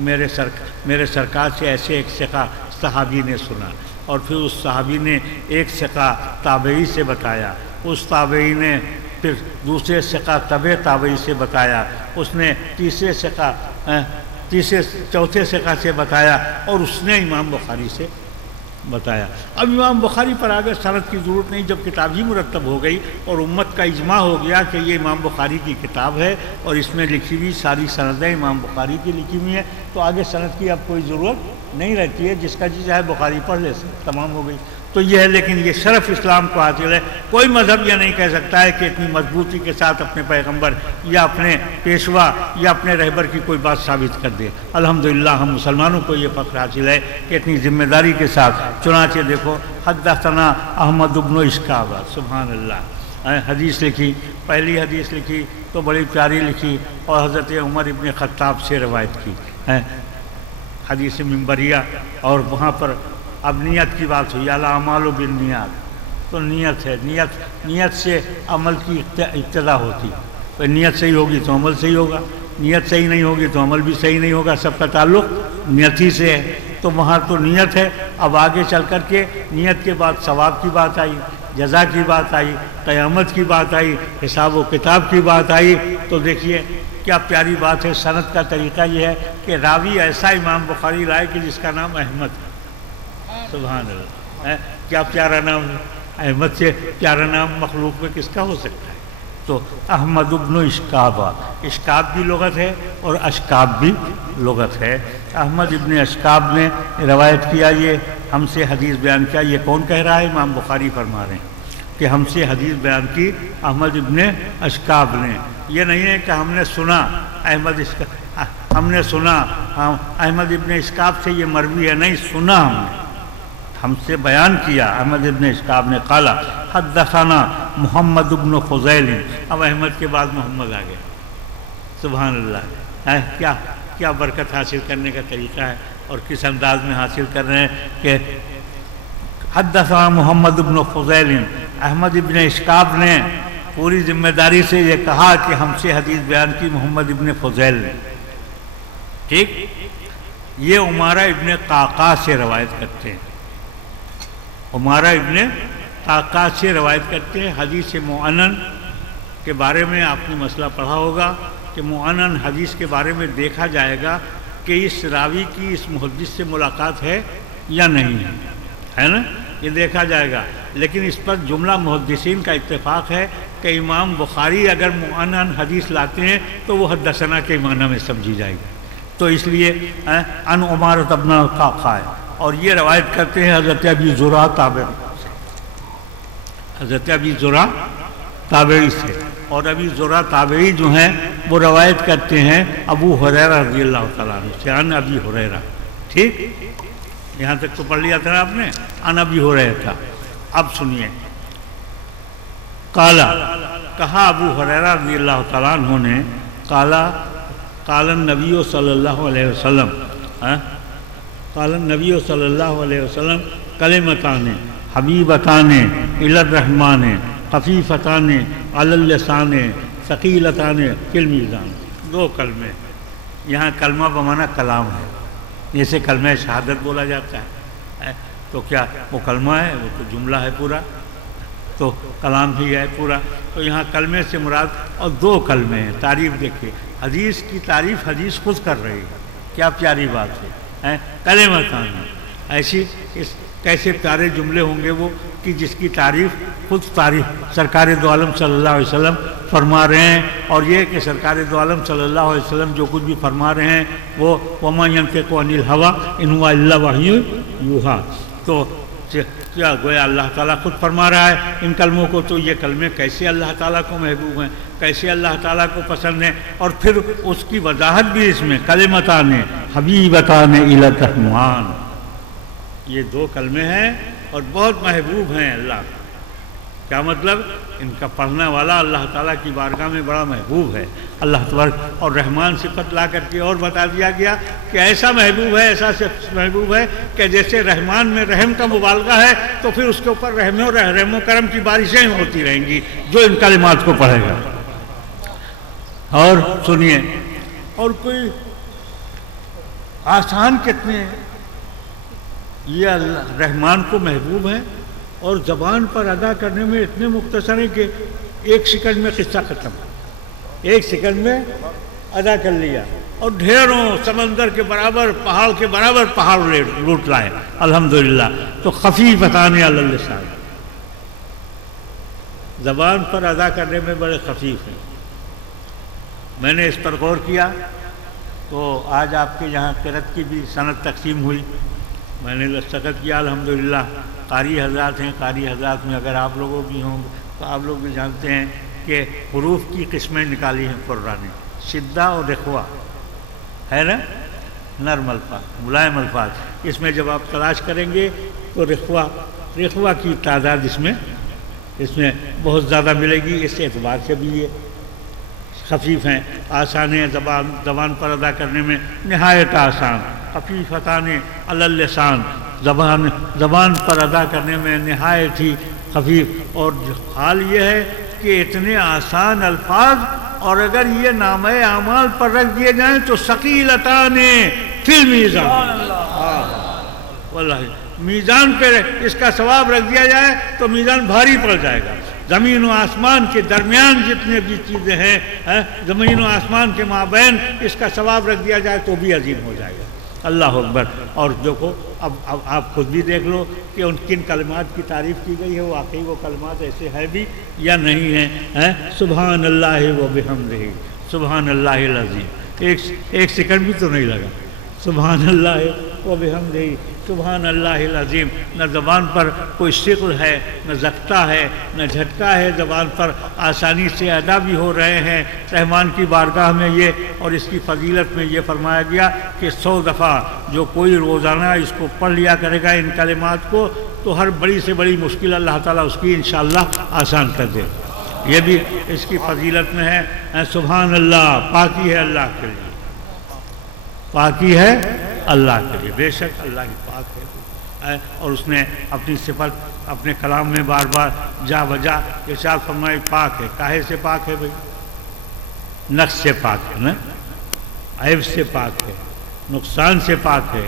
میرے سرکار سے ایسے ایک ثقہ صحابی نے سنا، اور پھر اس صحابی نے ایک ثقہ تابعی سے بتایا، اس تابعی نے پھر دوسرے ثقہ تابعی سے بتایا، اس نے چوتھے ثقہ سے بتایا، اور اس نے امام بخاری سے بتایا۔ اب امام بخاری پر آگے سند کی ضرورت نہیں، جب کتاب ہی مرتب ہو گئی اور امت کا اجماع ہو گیا کہ یہ امام بخاری کی کتاب ہے اور اس میں لکھی ہوئی ساری سندیں امام بخاری کی لکھی ہوئی ہیں، تو آگے سند کی اب کوئی ضرورت نہیں رہتی ہے، جس کا جی چاہے بخاری پڑھ لے، تمام ہو گئی۔ تو یہ ہے، لیکن یہ شرف اسلام کو حاصل ہے۔ کوئی مذہب یہ نہیں کہہ سکتا ہے کہ اتنی مضبوطی کے ساتھ اپنے پیغمبر یا اپنے پیشوا یا اپنے رہبر کی کوئی بات ثابت کر دے۔ الحمدللہ ہم مسلمانوں کو یہ فخر حاصل ہے کہ اتنی ذمہ داری کے ساتھ، چنانچہ دیکھو حدثنا احمد بن اشکاب، سبحان اللہ، حدیث لکھی، پہلی حدیث لکھی تو بڑی پیاری لکھی اور حضرت عمر ابن خطاب سے روایت کی حدیث منبریہ، اور وہاں پر اب نیت کی بات ہوئی، الاعمال بالنیات، تو نیت ہے، نیت سے عمل کی ابتدا ہوتی، تو نیت صحیح ہوگی تو عمل صحیح ہوگا، نیت صحیح نہیں ہوگی تو عمل بھی صحیح نہیں ہوگا، سب کا تعلق نیت ہی سے ہے۔ تو وہاں تو نیت ہے، اب آگے چل کر کے نیت کے بعد ثواب کی بات آئی، جزا کی بات آئی، قیامت کی بات آئی، حساب و کتاب کی بات آئی، تو دیکھیے کیا پیاری بات ہے۔ سند کا طریقہ یہ ہے کہ راوی ایسا امام بخاری لائے کہ جس کا نام احمد ہے، سبحان اللہ، کیا پیارا نام ہے، احمد سے پیارا نام مخلوق میں کس کا ہو سکتا ہے؟ تو احمد ابن اشکاب، اشکاب بھی لغت ہے اور اشکاب بھی لغت ہے۔ احمد ابن اشکاب نے روایت کیا، یہ ہم سے حدیث بیان کیا۔ یہ کون کہہ رہا ہے؟ امام بخاری فرما رہے ہیں کہ ہم سے حدیث بیان کی احمد ابن اشکاب نے۔ یہ نہیں ہے کہ ہم نے سنا ہم نے سنا احمد ابن اشکاب سے یہ مروی ہے، نہیں، سنا ہم سے بیان کیا احمد ابن اشکاب نے۔ قال حدثنا محمد ابن فضیل، اب احمد کے بعد محمد آ گیا، سبحان اللہ، کیا برکت حاصل کرنے کا طریقہ ہے اور کس انداز میں حاصل کر رہے ہیں کہ حدثنا محمد ابن فضیل، احمد ابن اشکاب نے پوری ذمہ داری سے یہ کہا کہ ہم سے حدیث بیان کی محمد ابن فضیل نے، ٹھیک۔ یہ عمارہ ابن قعقاع سے روایت کرتے ہیں، عمارہ ابن قعقاع سے روایت کرتے ہیں۔ حدیث معنن کے بارے میں آپ نے مسئلہ پڑھا ہوگا کہ معنن حدیث کے بارے میں دیکھا جائے گا کہ اس راوی کی اس محدث سے ملاقات ہے یا نہیں ہے نا، یہ دیکھا جائے گا۔ لیکن اس پر جملہ محدثین کا اتفاق ہے کہ امام بخاری اگر معنن حدیث لاتے ہیں تو وہ حدثنا کے معنی میں سمجھی جائے گی، تو اس لیے ان عمارۃ ابن قعقاع ہے۔ اور یہ روایت کرتے ہیں حضرت ابی زرع تابعی، حضرت ابی زرع تابعی سے، اور ابی زرع تابعی جو ہیں وہ روایت کرتے ہیں ابو ہریرہ رضی اللہ تعالیٰ عنہ سے، عن ابی ہریرہ، ٹھیک، یہاں تک تو پڑھ لیا تھا نا آپ نے، عن ابی ہریرہ تھا۔ اب سنیے، کہا ابو ہریرہ رضی اللہ تعالیٰ عنہ نے، قال النبی صلی اللہ علیہ وسلم، قال النبی صلی اللہ علیہ وسلم کلمتان حبیبتان الی الرحمن خفیفتان علی اللسان ثقیلتان فی المیزان، دو کلمے، یہاں کلمہ بمعنی کلام ہے، جیسے کلمہ شہادت بولا جاتا ہے، تو کیا وہ کلمہ ہے؟ وہ تو جملہ ہے پورا، تو کلام بھی ہے پورا، تو یہاں کلمے سے مراد، اور دو کلمے ہیں۔ تعریف دیکھیے، حدیث کی تعریف حدیث خود کر رہی ہے، کیا پیاری بات ہے، کلمتان، ایسی کیسے پیارے جملے ہوں گے وہ کہ جس کی تعریف خود تعریف سرکار دو عالم صلی اللہ علیہ وسلم فرما رہے ہیں، اور یہ کہ سرکار دو عالم صلی اللہ علیہ وسلم جو کچھ بھی فرما رہے ہیں وہ وما ينطق عن الهوى ان هو الا وحی یوحی، تو کیا گویا اللہ تعالیٰ خود فرما رہا ہے ان کلموں کو، تو یہ کلمے کیسے اللہ تعالیٰ کو محبوب ہیں، کیسے اللہ تعالیٰ کو پسند ہیں، اور پھر اس کی وضاحت بھی اس میں، کلمتان حبیبتان الی الرحمن، یہ دو کلمے ہیں اور بہت محبوب ہیں اللہ، کیا مطلب؟ ان کا پڑھنے والا اللہ تعالیٰ کی بارگاہ میں بڑا محبوب ہے۔ اللہ تبارک اور رحمان صفت لا کر کے اور بتا دیا گیا کہ ایسا محبوب ہے، ایسا محبوب ہے کہ جیسے رحمان میں رحم کا مبالغہ ہے تو پھر اس کے اوپر رحم و کرم کی بارشیں ہوتی رہیں گی جو ان کلمات کو پڑھے گا۔ اور سنیے، اور کوئی آسان کتنے ہیں، یہ اللہ رحمان کو محبوب ہیں اور زبان پر ادا کرنے میں اتنے مختصر ہیں کہ ایک سیکنڈ میں قصہ ختم، ایک سیکنڈ میں ادا کر لیا، اور ڈھیروں سمندر کے برابر، پہاڑ کے برابر پہاڑ لوٹ لائے الحمدللہ۔ تو خفیفتان علی اللسان، زبان پر ادا کرنے میں بڑے خفیف ہیں۔ میں نے اس پر غور کیا تو آج آپ کے یہاں قرأت کی بھی سند تقسیم ہوئی، میں نے دستخط کیا الحمدللہ۔ قاری حضرات ہیں، قاری حضرات میں اگر آپ لوگوں بھی ہوں تو آپ لوگ بھی جانتے ہیں کہ حروف کی قسمیں نکالی ہیں قرآن نے، شدہ اور رخوہ ہے نا، نرم الفاظ ملائم الفاظ، اس میں جب آپ تلاش کریں گے تو رخوہ کی تعداد اس میں بہت زیادہ ملے گی، اس اعتبار سے بھی یہ خفیف ہیں، آسان ہیں، زبان پر ادا کرنے میں نہایت آسان، خفیفتان علی اللسان، زبان پر ادا کرنے میں نہایت ہی خفیف، اور حال یہ ہے کہ اتنے آسان الفاظ، اور اگر یہ نامہ اعمال پر رکھ دیے جائیں تو ثقیلتان فی المیزان، واللہ میزان پہ اس کا ثواب رکھ دیا جائے تو میزان بھاری پڑ جائے گا، زمین و آسمان کے درمیان جتنے بھی چیزیں ہیں، زمین و آسمان کے مابین اس کا ثواب رکھ دیا جائے تو بھی عظیم ہو جائے گا۔ اللہ اکبر۔ اور دیکھو اب آپ خود بھی دیکھ لو کہ ان کن کلمات کی تعریف کی گئی ہے، واقعی وہ کلمات ایسے ہیں بھی یا نہیں ہیں؟ سبحان اللہ و بحمدہ، سبحان اللہ العظیم، ایک سیکنڈ بھی تو نہیں لگا، سبحان اللہ و بحمدہ، سبحان اللہ العظیم۔ نہ زبان پر کوئی ثقل ہے، نہ زکتہ ہے، نہ جھٹکا ہے، زبان پر آسانی سے ادا بھی ہو رہے ہیں۔ رحمان کی بارگاہ میں یہ اور اس کی فضیلت میں یہ فرمایا گیا کہ 100 دفعہ جو کوئی روزانہ اس کو پڑھ لیا کرے گا ان کلمات کو، تو ہر بڑی سے بڑی مشکل اللہ تعالیٰ اس کی انشاءاللہ آسان کر دے۔ یہ بھی اس کی فضیلت میں ہے۔ سبحان اللہ، پاکی ہے اللہ کے لیے، پاکی ہے اللہ کے لیے، بے شک اللہ ہی پاک ہے، اور اس نے اپنی صفت اپنے کلام میں بار بار جا بجا ارشاد فرمائی پاک ہے۔ کاہے سے پاک ہے بھائی؟ نقص سے پاک ہے نا، عیب سے پاک ہے، نقصان سے پاک ہے۔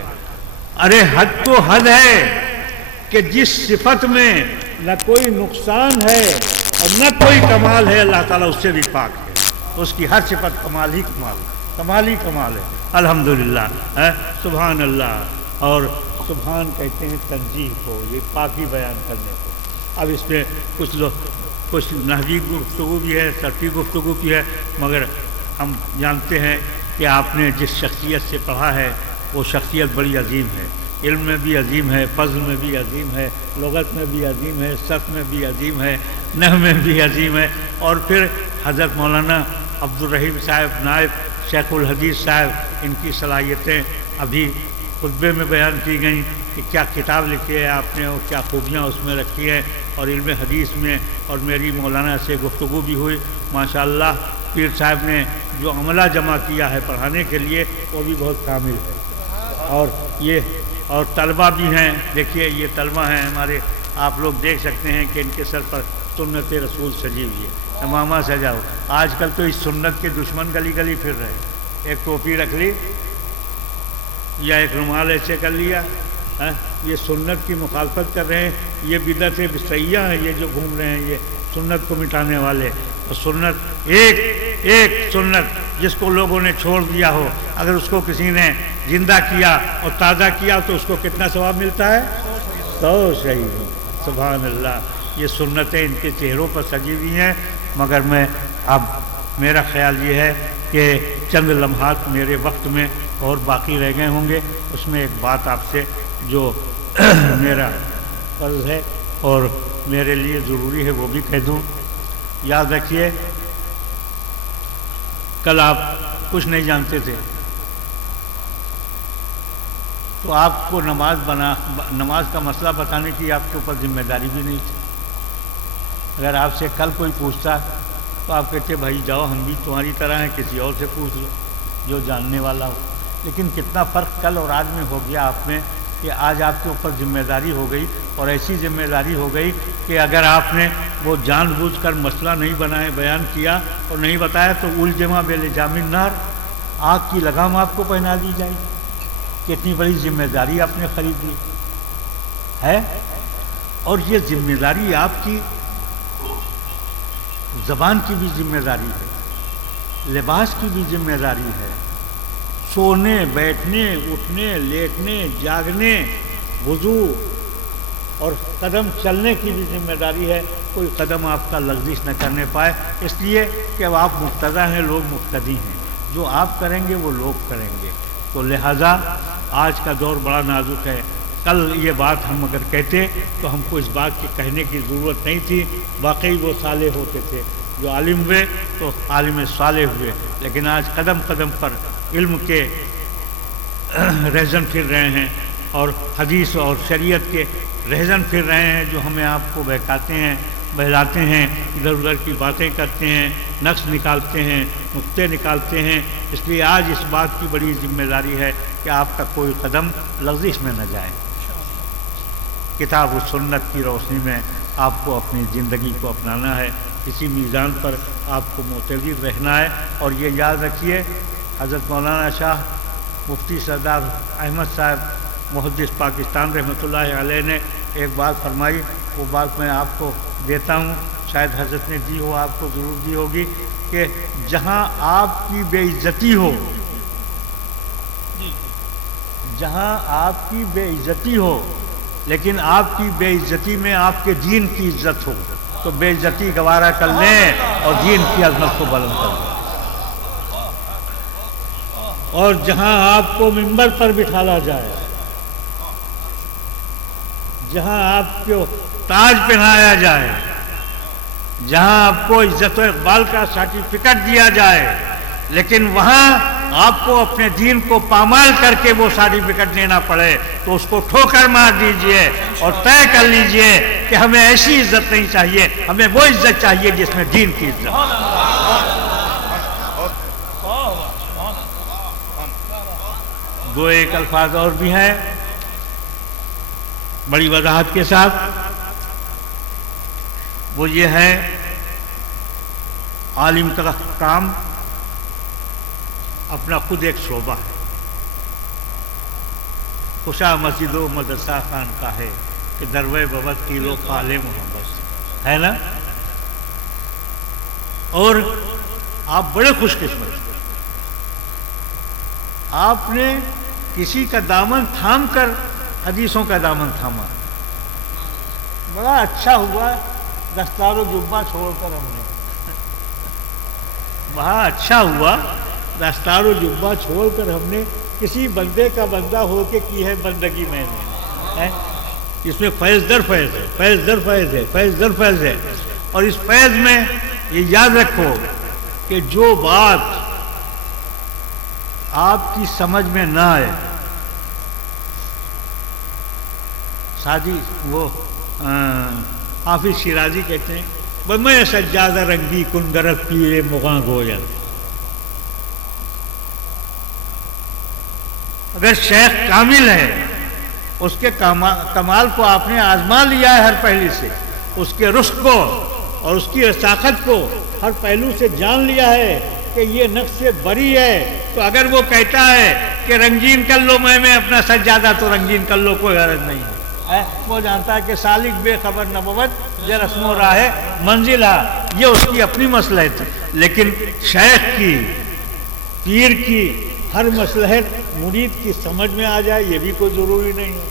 ارے حد تو حد ہے کہ جس صفت میں نہ کوئی نقصان ہے اور نہ کوئی کمال ہے، اللہ تعالیٰ اس سے بھی پاک ہے، اس کی ہر صفت کمال ہی کمال ہے، کمال ہی کمال ہے۔ الحمدللہ، سبحان اللہ۔ اور سبحان کہتے ہیں تنزیہ کو، یہ پاکی بیان کرنے کو۔ اب اس میں کچھ نحوی گفتگو بھی ہے، صرفی گفتگو بھی ہے، مگر ہم جانتے ہیں کہ آپ نے جس شخصیت سے پڑھا ہے وہ شخصیت بڑی عظیم ہے، علم میں بھی عظیم ہے، فضل میں بھی عظیم ہے، لغت میں بھی عظیم ہے، صرف میں بھی عظیم ہے، نحو میں بھی عظیم ہے۔ اور پھر حضرت مولانا عبدالرحیم صاحب نائب شیخ الحدیث صاحب، ان کی صلاحیتیں ابھی خطبے میں بیان کی گئیں کہ کیا کتاب لکھی ہے آپ نے اور کیا خوبیاں اس میں رکھی ہیں، اور علم حدیث میں، اور میری مولانا سے گفتگو بھی ہوئی ماشاءاللہ۔ پیر صاحب نے جو عملہ جمع کیا ہے پڑھانے کے لیے وہ بھی بہت کامل ہے، اور طلبہ بھی ہیں، دیکھیے یہ طلبہ ہیں ہمارے، آپ لوگ دیکھ سکتے ہیں کہ ان کے سر پر سنت رسول سجی ہوئی ہے، امامہ سجا ہو۔ آج کل تو اس سنت کے دشمن گلی گلی پھر رہے، ایک ٹوپی رکھ لی یا ایک رومال ایسے کر لیا، یہ سنت کی مخالفت کر رہے ہیں، یہ بدعت سیاح ہیں یہ جو گھوم رہے ہیں، یہ سنت کو مٹانے والے۔ اور سنت ایک سنت جس کو لوگوں نے چھوڑ دیا ہو، اگر اس کو کسی نے زندہ کیا اور تازہ کیا تو اس کو کتنا ثواب ملتا ہے؟ 100 شہید۔ سبحان اللہ۔ یہ سنتیں ان کے چہروں پر سجی ہوئی ہیں، مگر اب میرا خیال یہ ہے کہ چند لمحات میرے وقت میں اور باقی رہ گئے ہوں گے، اس میں ایک بات آپ سے جو میرا فرض ہے اور میرے لیے ضروری ہے وہ بھی کہہ دوں۔ یاد رکھیے کل آپ کچھ نہیں جانتے تھے تو آپ کو نماز کا مسئلہ بتانے کی آپ کے اوپر ذمہ داری بھی نہیں تھی۔ اگر آپ سے کل کوئی پوچھتا تو آپ کہتے بھائی جاؤ ہم بھی تمہاری طرح ہیں، کسی اور سے پوچھ لو جو جاننے والا ہو۔ لیکن کتنا فرق کل اور آج میں ہو گیا آپ میں کہ آج آپ کے اوپر ذمہ داری ہو گئی، اور ایسی ذمہ داری ہو گئی کہ اگر آپ نے وہ جان بوجھ کر مسئلہ نہیں بیان کیا اور نہیں بتایا تو الجما بلجام النار، آگ کی لگام آپ کو پہنا دی جائے گی۔ کتنی بڑی ذمہ داری آپ نے خرید لی ہے، اور یہ ذمہ داری آپ کی زبان کی بھی ذمہ داری ہے، لباس کی بھی ذمہ داری ہے، سونے بیٹھنے اٹھنے لیٹنے جاگنے وضو اور قدم چلنے کی بھی ذمہ داری ہے، کوئی قدم آپ کا لغزش نہ کرنے پائے، اس لیے کہ اب آپ مقتدی ہیں، لوگ مقتدی ہیں، جو آپ کریں گے وہ لوگ کریں گے۔ تو لہٰذا آج کا دور بڑا نازک ہے، کل یہ بات ہم اگر کہتے تو ہم کو اس بات کے کہنے کی ضرورت نہیں تھی، واقعی وہ صالح ہوتے تھے، جو عالم ہوئے تو عالم صالح ہوئے، لیکن آج قدم قدم پر علم کے رہزن پھر رہے ہیں اور حدیث اور شریعت کے رہزن پھر رہے ہیں، جو ہمیں آپ کو بہکاتے ہیں، بہلاتے ہیں، ادھر ادھر کی باتیں کرتے ہیں، نقص نکالتے ہیں، نقطے نکالتے ہیں۔ اس لیے آج اس بات کی بڑی ذمہ داری ہے کہ آپ کا کوئی قدم لغزش میں نہ جائے، کتاب و سنت کی روشنی میں آپ کو اپنی زندگی کو اپنانا ہے، اسی میزان پر آپ کو معتدل رہنا ہے۔ اور یہ یاد رکھیے، حضرت مولانا شاہ مفتی سردار احمد صاحب محدث پاکستان رحمۃ اللہ علیہ نے ایک بات فرمائی، وہ بات میں آپ کو دیتا ہوں، شاید حضرت نے دی ہو، آپ کو ضرور دی ہوگی، کہ جہاں آپ کی بے عزتی ہو، جہاں آپ کی بے عزتی ہو لیکن آپ کی بے عزتی میں آپ کے دین کی عزت ہو، تو بے عزتی گوارا کر لیں اور دین کی عظمت کو بلند کر لیں۔ اور جہاں آپ کو منبر پر بٹھایا جائے، جہاں آپ کو تاج پہنایا جائے، جہاں آپ کو عزت و اقبال کا سرٹیفکیٹ دیا جائے، لیکن وہاں آپ کو اپنے دین کو پامال کر کے وہ سرٹیفکیٹ لینا پڑے، تو اس کو ٹھوکر مار دیجئے اور طے کر لیجئے کہ ہمیں ایسی عزت نہیں چاہیے، ہمیں وہ عزت چاہیے جس میں دین کی عزت۔ دو ایک الفاظ اور بھی ہیں بڑی وضاحت کے ساتھ، وہ یہ ہے عالم کا کام اپنا خود ایک شعبہ ہے، خوشا مسجد و مدرسہ خان کا ہے کہ دروے ببت کی لو قال محمد ہے نا۔ اور آپ بڑے خوش قسمت ہیں، آپ نے کسی کا دامن تھام کر حدیثوں کا دامن تھاما، بڑا اچھا ہوا دستار و جبہ چھوڑ کر ہم نے، بڑا اچھا ہوا دستار و جبہ چھوڑ کر ہم نے کسی بندے کا بندہ ہو کے کی ہے بندگی میں نے، اس میں فیض در فیض ہے، فیض در فیض ہے، فیض در فیض ہے۔ اور اس فیض میں یہ یاد رکھو کہ جو بات آپ کی سمجھ میں نہ آئے، سادی وہ حافظ شیرازی کہتے ہیں میں سجادہ رنگی کنگرت پیرے مغاں گویا، اگر شیخ کامل ہے، اس کے کمال کو آپ نے آزما لیا ہے ہر پہلو سے، اس کے رشک کو اور اس کی رساخت کو ہر پہلو سے جان لیا ہے کہ یہ نقص سے بری ہے، تو اگر وہ کہتا ہے کہ رنگین کر لو میں اپنا سجادہ، تو رنگین کر لو، کوئی غرض نہیں ہے۔ وہ جانتا ہے کہ سالک بے خبر نبوت یہ رسم و راہ منزل ہے، یہ اس کی اپنی مصلحت ہے، لیکن شیخ کی پیر کی ہر مصلحت مرید کی سمجھ میں آ جائے یہ بھی کوئی ضروری نہیں ہے،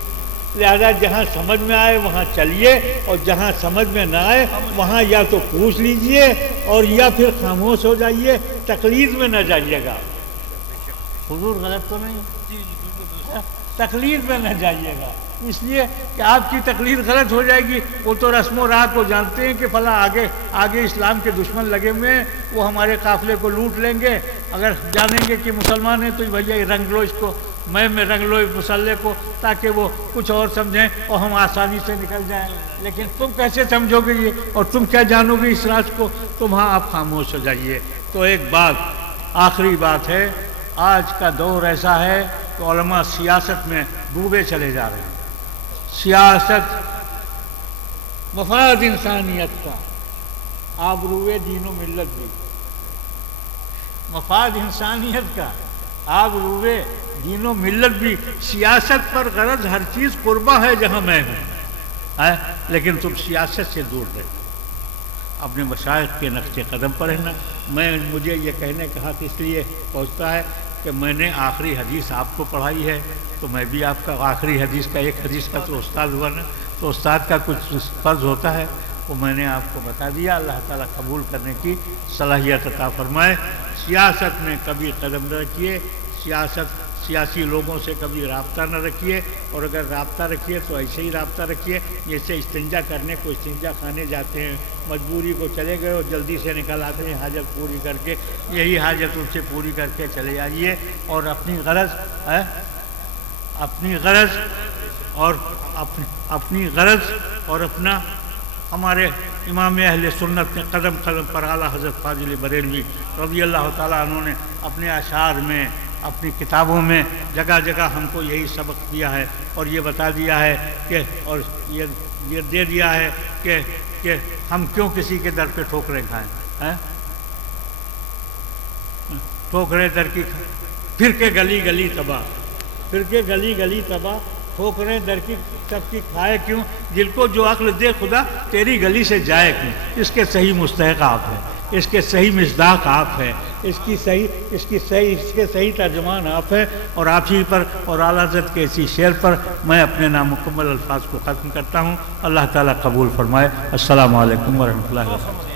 لہذا جہاں سمجھ میں آئے وہاں چلیے، اور جہاں سمجھ میں نہ آئے وہاں یا تو پوچھ لیجئے اور یا پھر خاموش ہو جائیے، تقلید میں نہ جائیے گا۔ حضور غلط تو نہیں؟ تقلید میں نہ جائیے گا، اس لیے کہ آپ کی تقلید غلط ہو جائے گی۔ وہ تو رسم و راہ کو جانتے ہیں کہ فلاں آگے اسلام کے دشمن لگے ہوئے ہیں، وہ ہمارے قافلے کو لوٹ لیں گے، اگر جانیں گے کہ مسلمان ہیں تو بھیا رنگ لو اس کو، میں رنگ لو مسلح کو، تاکہ وہ کچھ اور سمجھیں اور ہم آسانی سے نکل جائیں۔ لیکن تم کیسے سمجھو گے یہ، اور تم کیا جانو گے اس راز کو؟ تو وہاں آپ خاموش ہو جائیے۔ تو ایک بات آخری بات ہے، آج کا دور ایسا ہے کہ علماء سیاست میں ڈوبے چلے جا رہے ہیں۔ سیاست مفاد انسانیت کا، آبروئے دین و ملت بھی، مفاد انسانیت کا آبروئے دین و ملت بھی، سیاست پر غرض ہر چیز قربہ ہے جہاں میں ہوں، لیکن تم سیاست سے دور رہے، اپنے مشائخ کے نقش قدم پر رہنا۔ مجھے یہ کہنے کا حق اس لیے پہنچتا ہے کہ میں نے آخری حدیث آپ کو پڑھائی ہے، تو میں بھی آپ کا آخری حدیث کا ایک حدیث کا تو استاد ہوا نا، تو استاد کا کچھ فرض ہوتا ہے، وہ میں نے آپ کو بتا دیا۔ اللہ تعالیٰ قبول کرنے کی صلاحیت عطا فرمائے۔ سیاست میں کبھی قدم نہ رکھیے، سیاست سیاسی لوگوں سے کبھی رابطہ نہ رکھیے، اور اگر رابطہ رکھیے تو ایسے ہی رابطہ رکھیے جیسے استنجا کرنے کو استنجا خانے جاتے ہیں، مجبوری کو چلے گئے اور جلدی سے نکل آتے ہیں حاجت پوری کر کے، یہی حاجت ان سے پوری کر کے چلے جائیے، اور اپنی غرض اور اپنا ہمارے امام اہل سنت نے قدم قدم پر اعلیٰ حضرت فاضل بریلوی رضی اللہ تعالیٰ عنہ نے اپنے اشعار میں، اپنی کتابوں میں جگہ جگہ ہم کو یہی سبق دیا ہے، اور یہ بتا دیا ہے کہ، اور یہ دے دیا ہے کہ ہم کیوں کسی کے در پہ ٹھوکریں کھائیں، ٹھوکریں در کی پھر کے گلی گلی تباہ، ٹھوکریں در کی سب کی کھائے کیوں، دل کو جو عقل دے خدا تیری گلی سے جائے کیوں۔ اس کے صحیح مستحق آپ ہیں، اس کے صحیح مصداق آپ ہیں، اس کے صحیح ترجمان آپ ہیں، اور آپ ہی پر اور اعلیٰ حضرت کے اسی شعر پر میں اپنے نامکمل الفاظ کو ختم کرتا ہوں۔ اللہ تعالیٰ قبول فرمائے۔ السلام علیکم ورحمۃ اللہ وبرکاتہ۔